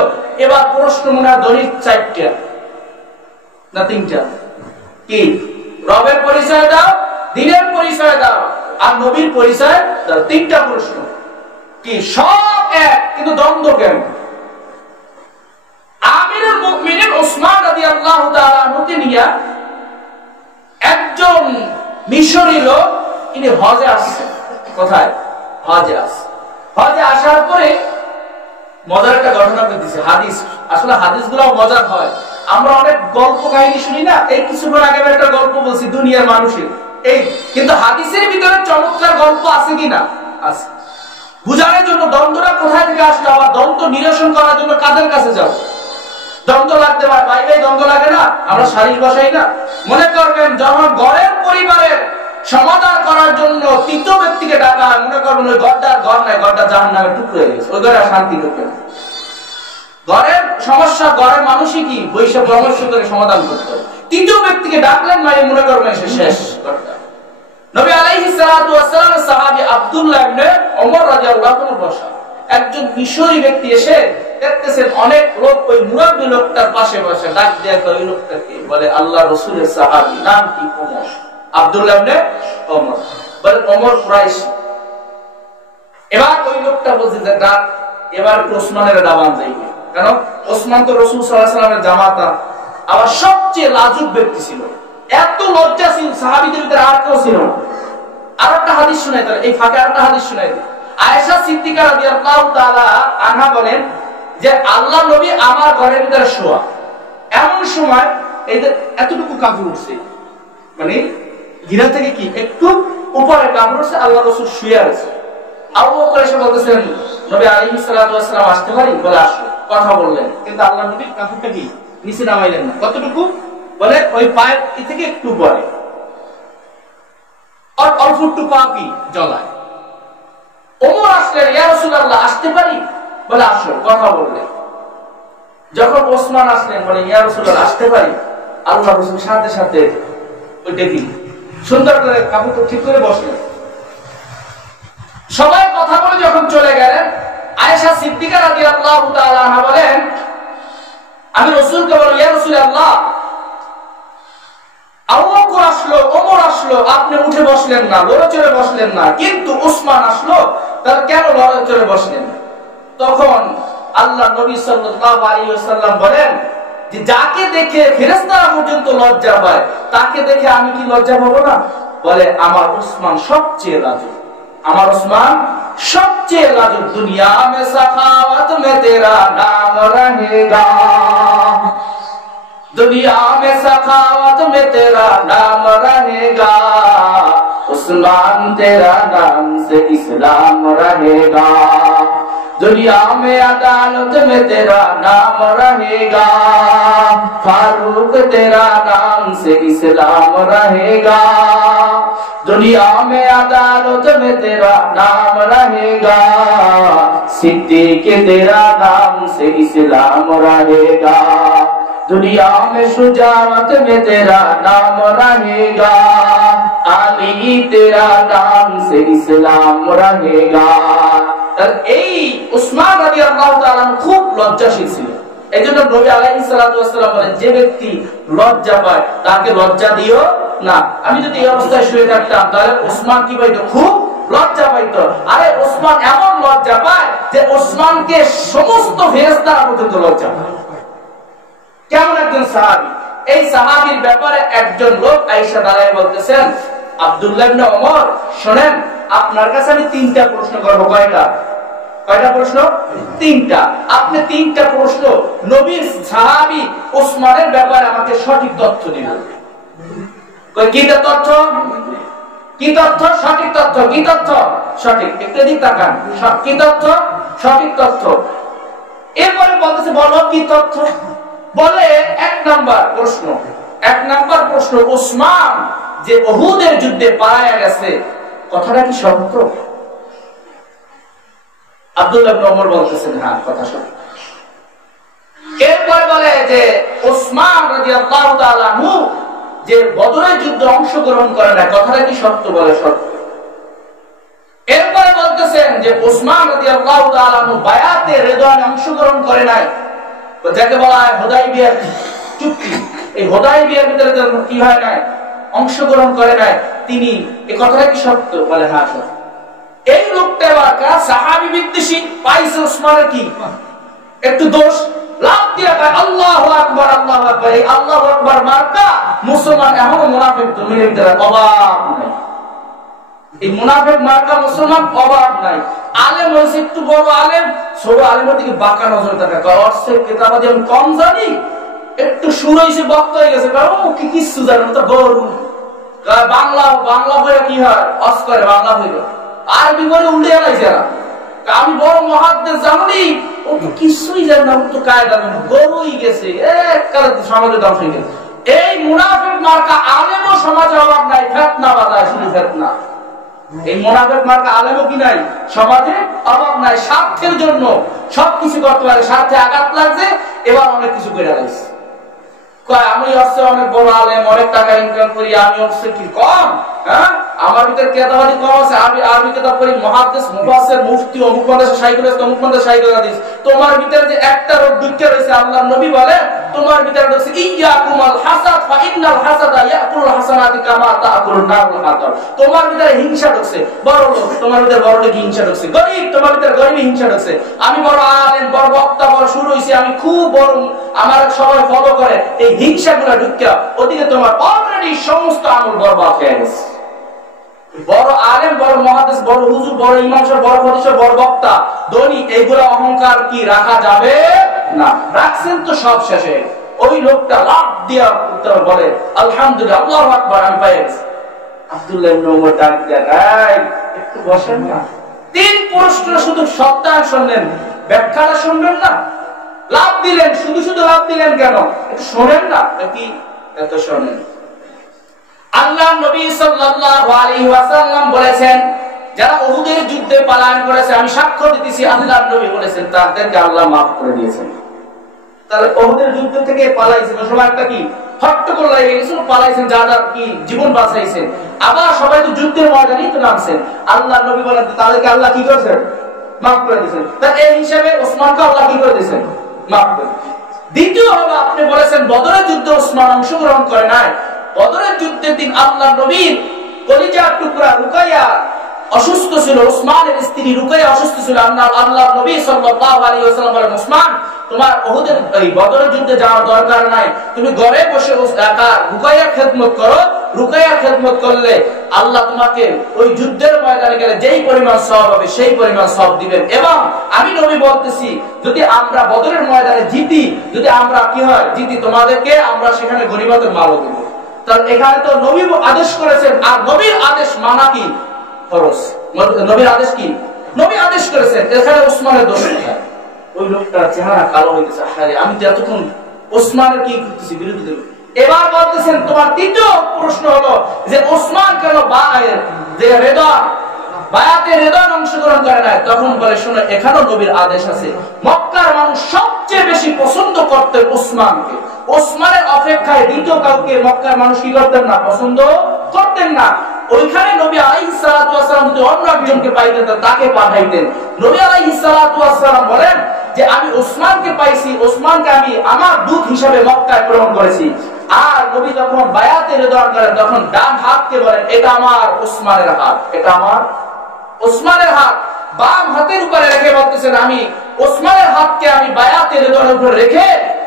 এবার প্রশ্ন মনে হয় দলিল 4টা না 3টা? কি? রবের পরিচয় দাও, দ্বীনের পরিচয় দাও, আর নবীর পরিচয় দাও। 3টা প্রশ্ন। কি? সব এক, কিন্তু দ্বন্দ্ব কেন? আমিরুল মুমিনিন ওসমান রাদিয়াল্লাহু তাআলা আনহুকে নিয়ে একজন মিশরী লোক, ইনি হজে আসছে। কোথায়? হজে আসছে। হজে আসার পরে মজার একটা ঘটনা ঘটেছে। হাদিস, আসলে হাদিসগুলো মজার হয়। আমরা অনেক গল্প কাহিনী শুনি না, এই কিছুক্ষণ আগে একটা গল্প বলছি দুনিয়ার মানুষের, এই কিন্তু হাদিসের ভিতরে চমৎকার গল্প আছে কিনা? আছে। বুঝানোর জন্য দ্বন্দ্বটা কোথায় থেকে আসলো, আবার দ্বন্দ্ব নিরসন করার জন্য কাদের কাছে যাও? দ্বন্দ্ব লাগতে পারে, ভাই ভাই দ্বন্দ্ব লাগে না, আমরা শারীর বসাই না। মনে করবেন যখন ঘরের পরিবারের সমাধান করার জন্য তৃতীয় ব্যক্তিকে ডাকা হয়, মনে করবেন ওই ঘরটার ঘর নাই, ঘরটা জাহান্নামে টুকরো হয়ে গেছে, ওই ঘরে শান্তি ঢোকে না। ঘরের সমস্যা ঘরের মানুষই কি বৈশাখ পরামর্শ করে সমাধান করতে হবে। তৃতীয় ব্যক্তিকে ডাকলেন, মানে মনে করবেন এসে শেষ ঘরটা। নবী আলাইহিস সালাতু ওয়াস সালাম সাহাবী আব্দুল্লাহ ইবনে ওমর রাদিয়াল্লাহু আনহু বসা, একজন মিশরী ব্যক্তি এসে দেখতেছেন অনেক লোক ওই মুরাব্বি লোকটার পাশে বসে, ডাক দেয়া ওই লোকটাকে বলে আল্লাহ রাসূলের সাহাবী, নাম কি? ওমর, আব্দুল্লাহ ইবনে ওমর। বলে ওমর কুরাইশী। এবার ওই লোকটা বলছে যে ডাক, এবার ওসমানের দাবান যাইবে, কারণ ওসমান তো রাসূল সাল্লাল্লাহু আলাইহি ওয়াসাল্লামের জামাতা, আবার সবচেয়ে লাজুক ব্যক্তি ছিল, এত লজ্জাশীল সাহাবীদের ভিতরে আর কেউ ছিল না। আরেকটা হাদিস শোনাই, তাহলে এই ফাঁকে আরেকটা হাদিস শোনাই দিই। আয়েশা সিদ্দিকা রাদিয়াল্লাহু তাআলা আনহা বলেন যে আল্লাহ নবী আমার ঘরের ভিতরে শোয়া, এমন সময় এই যে এতটুকু কাপড় উঠছে, মানে ঘিরা থেকে কি একটু উপরে কাপড় উঠছে, আল্লাহ রাসূল শুয়ে আছে। আবু বকর এসে বলতেছেন নবী আলাইহিস সালাতু ওয়াস সালাম আসতে পারি? বলে আসো। কথা বললেন, কিন্তু আল্লাহ নবী কাপড়টা কি নিচে নামাইলেন না। কতটুকু? বলে ওই পায়ের থেকে একটু পরে, আর অল্প একটু পা কি জলায়। ওমর আসলেন, ইয়া রাসূলুল্লাহ আসতে পারি? বলে আসো। কথা বললেন। যখন ওসমান আসলেন, বলে ইয়া রাসূলুল্লাহ আসতে পারি? আল্লাহ রাসূল সাথে সাথে ওই দেখি সুন্দর করে কাপড় ঠিক করে বসলেন। সবাই কথা বলে যখন চলে গেলেন, আয়েশা সিদ্দিকা রাদিয়াল্লাহু তাআলা আনহা বলেন আমি রাসূলকে বললাম, ইয়া রাসূলুল্লাহ আবু বকর আসলো, ওমর আসলো, আপনি উঠে বসলেন না, লড়ে চড়ে বসলেন না, কিন্তু ওসমান আসলো, তাহলে কেন লড়ে চড়ে বসলেন? তখন আল্লাহ নবী সাল্লাল্লাহু আলাইহি ওয়াসাল্লাম বলেন যে যাকে দেখে ফেরেশতারা পর্যন্ত লজ্জা পায়, তাকে দেখে আমি কি লজ্জা পাবো না? বলে আমার ওসমান সবচেয়ে লাজুক, আমার ওসমান সবচেয়ে লাজুক। দুনিয়া মে সখাওয়াত মে তেরা নাম রহেগা, दुनिया में सखावत में तेरा नाम रहेगा, उस्मान तेरा नाम से इस्लाम रहेगा, दुनिया में अदालत में तेरा नाम रहेगा, फारूक तेरा नाम से इस्लाम रहेगा, दुनिया में अदालत में तेरा नाम रहेगा, सिद्दीक तेरा नाम से इस्लाम रहेगा, दुनिया में शुजाअत में तेरा नाम रहेगा, अली तेरा नाम से इस्लाम रहेगा। এই উসমান রাদিয়াল্লাহু তাআলা খুব লজ্জাশীল ছিলেন। এইজন্য নবী আলাইহিস সালাতু ওয়াস সালাম বলেন যে ব্যক্তি লজ্জা পায় তাকে লজ্জা দিও না। আমি যদি এই অবস্থায় শুয়ে থাকতাম তাহলে ওসমান কি পাইতো? খুব লজ্জা পাইতো। আরে ওসমান এমন লজ্জা পায় যে ওসমানকে সমস্ত ফেরেশতারা পর্যন্ত লজ্জা পায়। কেমন একজন সাহাবী, এই সাহাবীর ব্যাপারে একজন লোক আয়েশা দাঁড়ায় বলতেছেন, আব্দুল্লাহ ইবনে ওমর শুনেন, আপনার কাছে আমি 3টা প্রশ্ন করব। কয়টা প্রশ্ন? 3টা। আপনি 3টা প্রশ্ন নবীর সাহাবী ওসমানের ব্যাপারে আমাকে সঠিক তথ্য দিবেন। কি তথ্য? কি তথ্য? সঠিক তথ্য। কি তথ্য? সঠিক। একটু দিক তাকান। কি তথ্য? সঠিক তথ্য। এরপরে বলতেছে, বলো কি তথ্য? বলে 1 নাম্বার প্রশ্ন, ওসমান যে উহুদের যুদ্ধে পালায়া গেছে, কথাটা কি সত্য? আব্দুল্লাহ ইবনে ওমর বলতেছেন, হ্যাঁ, কথা সত্য। এরপরে বলে যে ওসমান রাদিয়াল্লাহু তাআলা আনহু যে বদরের যুদ্ধে অংশগ্রহণ করে না, কথাটা কি সত্য? বলে সত্য। এরপরে বলতেছেন যে ওসমান রাদিয়াল্লাহু তাআলা আনহু বায়াতে রিদওয়ানে অংশগ্রহণ করে নাই, যাকে বলা হয় হুদাইবিয়ার চুক্তি, এই হুদাইবিয়ার ভিতরে কি হয় নাই, অংশগ্রহণ করে নাই তিনি, এই কথাটা কি সত্য? বলে হ্যাঁ সত্য। এই লোকটা বাকা সাহাবী বিদ্বেষী, পাইছে ওসমানের কি একটু দোষ, লাভ দিয়ে কয় আল্লাহু আকবার, আল্লাহু আকবার। এই আল্লাহু আকবার মার্কা মুসলমান এখনো মুনাফিক দুনিয়ার ভিতরে অভাব নাই। এই মুনাফিক মার্কা মুসলমান অভাব নাই। আলেম হইছে একটু বড় আলেম, ছোট আলেমের দিকে বাঁকা নজর থাকে, অর্থের কিতাবাদি আমি কম জানি, একটু সুর হইছে, বক্তা হয়ে গেছে, কারণ কি কিছু জানে না, তো গরু বাংলা বলে কি হয়, অস করে বাংলা হইল, আরবি বলে উল্টে গেলাইছে। আমি বড় মুহাদ্দিস জানি, ও তো কিছুই জানে না, ও তো কায়দা জানে, গরুই গেছে, এককালে সমাজে ধ্বংস হয়ে গেছে। এই মুনাফিক মার্কা আলেমও সমাজে অভাব নাই, ফিতনা বাজায়, শুধু ফিতনা। এই মুনাফিক মার্কা আলেমও কি নাই, সমাজে অভাব নাই, স্বার্থের জন্য সবকিছু করতে পারে, স্বার্থে আঘাত লাগছে, এবার অনেক কিছু করে লাগছে। কয় আমি হচ্ছে অনেক বড় আলেম, অনেক টাকা ইনকাম করি, আমি হচ্ছে কি কম? হ্যাঁ, আমার ভিতরে কেতাবাদি কম আছে, আমি আরবি কিতাব পড়ি, মুহাদ্দিস, মুফাসসির, মুফতি, অমুক মাদ্রাসা শাইখুল ইসলাম, অমুক মাদ্রাসা শাইখুল হাদিস। তোমার ভিতরে যে একটা রোগ দুঃখে রয়েছে, আল্লাহর নবী বলে তোমার ভিতরে রয়েছে ইয়াকুমুল হাসাদ ফা ইন্নাল হাসাদা ইয়াকুলুল হাসানাতি কামা তাকুলুন নারুল হাতাব। তোমার ভিতরে হিংসা ঢুকছে, বড় লোক তোমার ভিতরে বড় লোক হিংসা ঢুকছে, গরীব তোমার ভিতরে গরীব হিংসা ঢুকছে। আমি বড় আলেম, বড় বক্তা, বড় শুরু হইছি, আমি খুব বড়, আমার সবাই ফলো করে, এই হিংসাগুলো ঢুকিয়া ওদিকে তোমার অলরেডি সমস্ত আমল বরবাদ হয়ে গেছে। বড় আলেম, বড় মুহাদ্দিস, বড় হুজুর, বড় ইমাম সাহেব, বড় খতিব, বড় বক্তা, ধনী, এইগুলা অহংকার কি রাখা যাবে না? রাখছেন তো সব শেষে। ওই লোকটা লাভ দিয়া উত্তর বলে আলহামদুলিল্লাহ, আল্লাহু আকবার, আমি পেয়ে গেছি। আব্দুল্লাহ ইবনে ওমর ডাক দিয়া কয় একটু বসেন না, 3 প্রশ্ন শুধু সত্যায়ন শুনলেন, ব্যাখ্যাটা শুনবেন না, লাভ দিলেন, শুধু লাভ দিলেন কেন? একটু শোনেন না, কি এত শোনেন। আল্লাহ নবী সাল্লাল্লাহু আলাইহি ওয়াসাল্লাম বলেছেন, যারা উহুদের যুদ্ধে পলায়ন করেছে, আমি সাক্ষ্য দিতেছি, আল্লাহর নবী বলেছেন তাদেরকে আল্লাহ maaf করে দিয়েছেন। তাহলে উহুদের যুদ্ধ থেকে পালাইছেন, সবাই একটা কি হট্টগোল লাগিয়ে গেছিল, পালাইছেন, যারা কি জীবন বাঁচাইছেন, আবার সবাই তো যুদ্ধের ময়দানেই তো নামছেন। আল্লাহর নবী বলেন তাদেরকে আল্লাহ কি করেছেন? maaf করে দিয়েছেন। তাই এই হিসাবে ওসমানকে আল্লাহ কি করে দিয়েছেন? maaf করে। দ্বিতীয় হলো আপনি বলেছেন বদরের যুদ্ধে ওসমান অংশগ্রহণ করে নাই। বদরের যুদ্ধের দিন আল্লাহর নবীর কলিজার টুকরা রুকাইয়া অসুস্থ ছিল, ওসমানের স্ত্রী রুকাইয়া অসুস্থ ছিল। আল্লাহর নবী সাল্লাল্লাহু আলাইহি ওয়াসাল্লাম বলেন, ওসমান তোমার উহুদের এই বদরের যুদ্ধে যাওয়ার দরকার নাই, তুমি ঘরে বসে একা রুকাইয়ার খেদমত করো। রুকাইয়ার খেদমত করলে আল্লাহ তোমাকে ওই যুদ্ধের ময়দানে গেলে যেই পরিমাণ সওয়াব হবে সেই পরিমাণ সওয়াব দিবেন। এবং আমি নবী বলতেছি, যদি আমরা বদরের ময়দানে জিতি, যদি আমরা কি হয় জিতি, তোমাদেরকে আমরা সেখানে গনিমতের মালও দেব। তাহলে এখানে তো নবী আদেশ করেছেন, আর নবীর আদেশ মানা কি ফরজ। নবীর আদেশ কি? নবী আদেশ করেছেন, এখানে ওসমানের দোষ কোথায়? ওই লোকটার চেহারা কালো হইতেছে, আরে আমি তো এতক্ষণ ওসমানের কি করতেছি, বিরোধী দেব। এবার বলতেছেন তোমার তৃতীয় প্রশ্ন হলো যে ওসমান কেন যে বায়াতে রিদওয়ান অংশগ্রহণ করে নাই? তখন বলে শোনো, এখানেও নবীর আদেশ আছে। মক্কার মানুষ সবচেয়ে বেশি পছন্দ করতেন ওসমানকে, ওসমানের অপেক্ষায় দ্বিতীয় কাউকে মক্কার মানুষ কি করতেন না, পছন্দ করতেন না। ওইখানে নবী আলাইহিস সালাতু ওয়াস সালাম যদি অন্য একজনকে পাইতেন তাকে পাঠাইতেন। নবী আলাইহিস সালাতু ওয়াস সালাম বলেন যে আমি ওসমানকে পাইছি, ওসমানকে আমি আমার দূত হিসেবে মক্কায় প্রেরণ করেছি। আর নবী যখন বায়াতে রিদওয়ান করেন তখন ডান হাতকে বলেন এটা আমার ওসমানের হাত, এটা আমার ওসমানের হাত। বাম হাতের উপরে রেখে বলতেছেন আমি ওসমানের হাতকে আমি বায়াতে রিদওয়ানের উপরে রেখে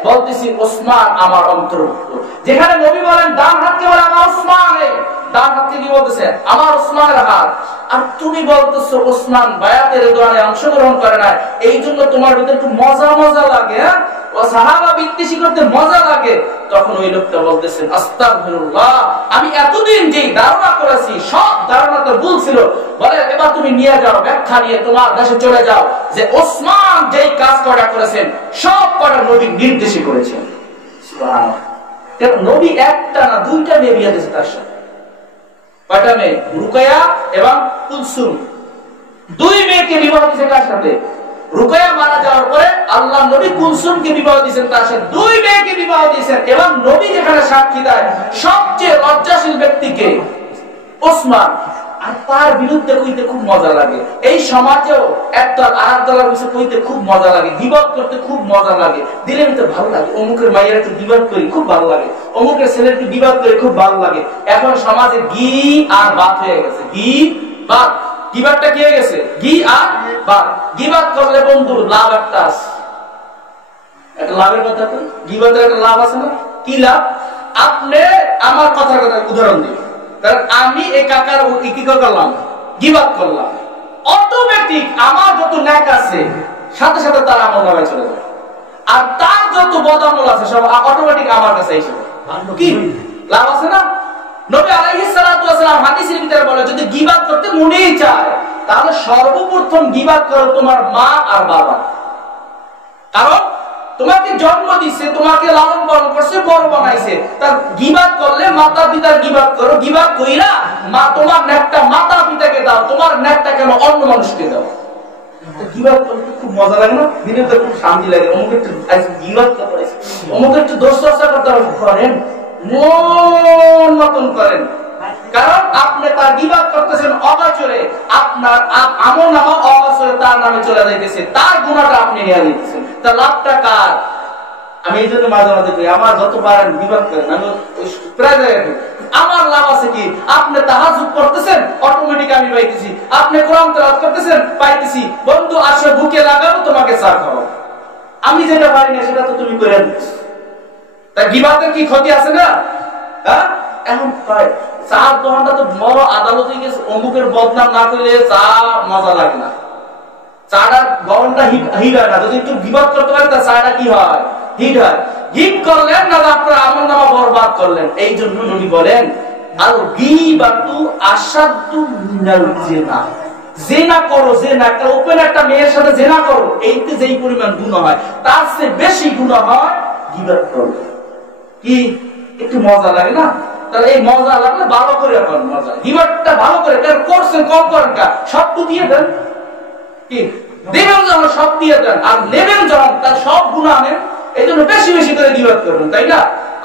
বলতেছি ওসমান আমার অন্তর্ভুক্ত। যেখানে নবী বলেন ডান হাতকে বলে আমার ওসমানের, ডান হাতকে কি বলতেছেন? আমার ওসমানের হাত। আর তুমি বলতেছো ওসমান বায়াতে রিদওয়ানে অংশগ্রহণ করে না, এই জন্য তোমার ভিতরে একটু মজা মজা লাগে, ও সাহাবা বিদ্বেষী করতে মজা লাগে। তখন ওই লোকটা বলতেছেন আস্তাগফিরুল্লাহ, আমি এতদিন যে ধারণা করেছি সব ধারণা তো ভুল ছিল। বলে এবার তুমি নিয়ে যাও, ব্যাখ্যা নিয়ে তোমার দেশে চলে যাও যে ওসমান যেই কাজ করা করেছেন সব করা নবী নির্দেশই করেছেন। সুবহানাল্লাহ। নবী একটা না দুইটা মেয়ে বিয়ে দিয়েছে তার সাথে। কয়টা মেয়ে? রুকায়া এবং কুলসুম, দুই মেয়েকে বিবাহ দিয়েছে কার সাথে? রুকায়া মারা যাওয়ার পরে আল্লাহ নবী কুলসুমকে বিবাহ দিয়েছেন তার সাথে, দুই মেয়েকে বিবাহ দিয়েছেন। এবং নবী যেখানে সাক্ষী দেয় সবচেয়ে লজ্জাশীল ব্যক্তিকে ওসমান। আর তার বিরুদ্ধে কইতে খুব মজা লাগে। এই সমাজেও একদল আর দলের বিষয়ে কইতে খুব মজা লাগে, গীবত করতে খুব মজা লাগে, দিলের ভিতরে ভালো লাগে। অমুকের মাইয়ের একটু গীবত করি খুব ভালো লাগে, অমুকের ছেলের একটু গীবত করি খুব ভালো লাগে। এখন সমাজে ঘি আর ভাত হয়ে গেছে, ঘি ভাত। গীবতটা কি হয়ে গেছে? ঘি আর ভাত। গীবত করলে বন্ধু লাভ একটা আছে, একটা লাভের কথা তো, গীবতের একটা লাভ আছে না? কি লাভ? আপনি আমার কথার কথা উদাহরণ দিন। কারণ আমি এই কাকার কি করলাম? গীবত করলাম, অটোমেটিক আমার যত ন্যাক আছে সাথে সাথে তার আমল নামায় চলে যায়, আর তার যত বদামল আছে সব অটোমেটিক আমার কাছে এসে। কি লাভ আছে না? নবী আলাইহিস সালাতু ওয়াস সালাম হাদিসের ভিতরে বলে যদি গীবত করতে মনেই চায় তাহলে সর্বপ্রথম গীবত করো তোমার মা আর বাবা। কারণ তোমাকে জন্ম দিছে, তোমাকে লালন পালন করছে, বড় বানাইছে। তার গীবত করলে মাতা পিতার গীবত করো, গীবত কইরা মা তোমার নেকটা মাতা পিতাকে দাও, তোমার নেকটা কেন অন্য মানুষকে দাও। গীবত করতে খুব মজা লাগে না? দিনে তো খুব শান্তি লাগে। অমুক একটু গীবত করতে, অমুক একটু দোষ চর্চা করতে করেন, মন মতন করেন। কারণ আপনি তার গীবত করতেছেন অবাচরে, আপনার আমল নামা অবাচরে তার নামে চলে যাইতেছে, তার গুনাহটা আপনি নিয়ে নিতেছেন। তার লাভটা কার? আমি এই জন্য মাঝে মাঝে কই আমার যত পারেন গীবত করেন, আমি প্রায় জায়গায় আমার লাভ আছে কি? আপনি তাহাজ্জুদ করতেছেন, অটোমেটিক আমি পাইতেছি। আপনি কোরআন তেলাওয়াত করতেছেন, পাইতেছি। বন্ধু আসে বুকে লাগাবো, তোমাকে চা খাওয়াবো। আমি যেটা পারি না সেটা তো তুমি করে দিচ্ছ। তা গীবতের কি ক্ষতি আছে না? হ্যাঁ, এখন চার দোকানটা তো বড় আদালতে গেছে, অমুকের বদনাম না করলে চা মজা লাগে না, চাটা গরমটা হিট হয় না। যদি একটু গীবত করতে পারে তা চাটা কি হয়? হিট হয়। হিট করলেন না আপনার আমল নামা বরবাদ করলেন। এই জন্য নবী বলেন আল গীবাতু আশাদ্দু মিনাল জিনা। জিনা করো, জিনা একটা ওপেন একটা মেয়ের সাথে জিনা করো, এইতে যেই পরিমাণ গুনাহ হয় তার চেয়ে বেশি গুনাহ হয় গীবত করলে। কি একটু মজা লাগে না? তাহলে এই মজা লাগলে ভালো করে করেন, মজা গীবতটা ভালো করে কারণ করছেন, কম করেন কা সব তো দিয়ে দেন। কি দেবেন যখন সব দিয়ে দেন, আর নেবেন যখন তার সব গুনাহ নেন। এই জন্য বেশি বেশি করে গীবত করবেন, তাই না?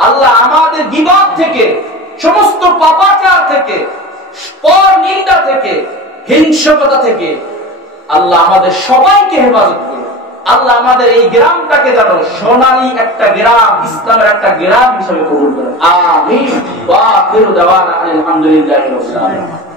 আল্লাহ আমাদের গীবত থেকে, সমস্ত পাপাচার থেকে, পর নিন্দা থেকে, হিংসুকতা থেকে আল্লাহ আমাদের সবাইকে হেফাজত করুন। আল্লাহ আমাদের এই গ্রামটাকে যেন সোনালী একটা গ্রাম, ইসলামের একটা গ্রাম হিসেবে কবুল করেন। আমিন। ওয়া আখিরু দাওয়ানা আলহামদুলিল্লাহি রাব্বিল আলামিন।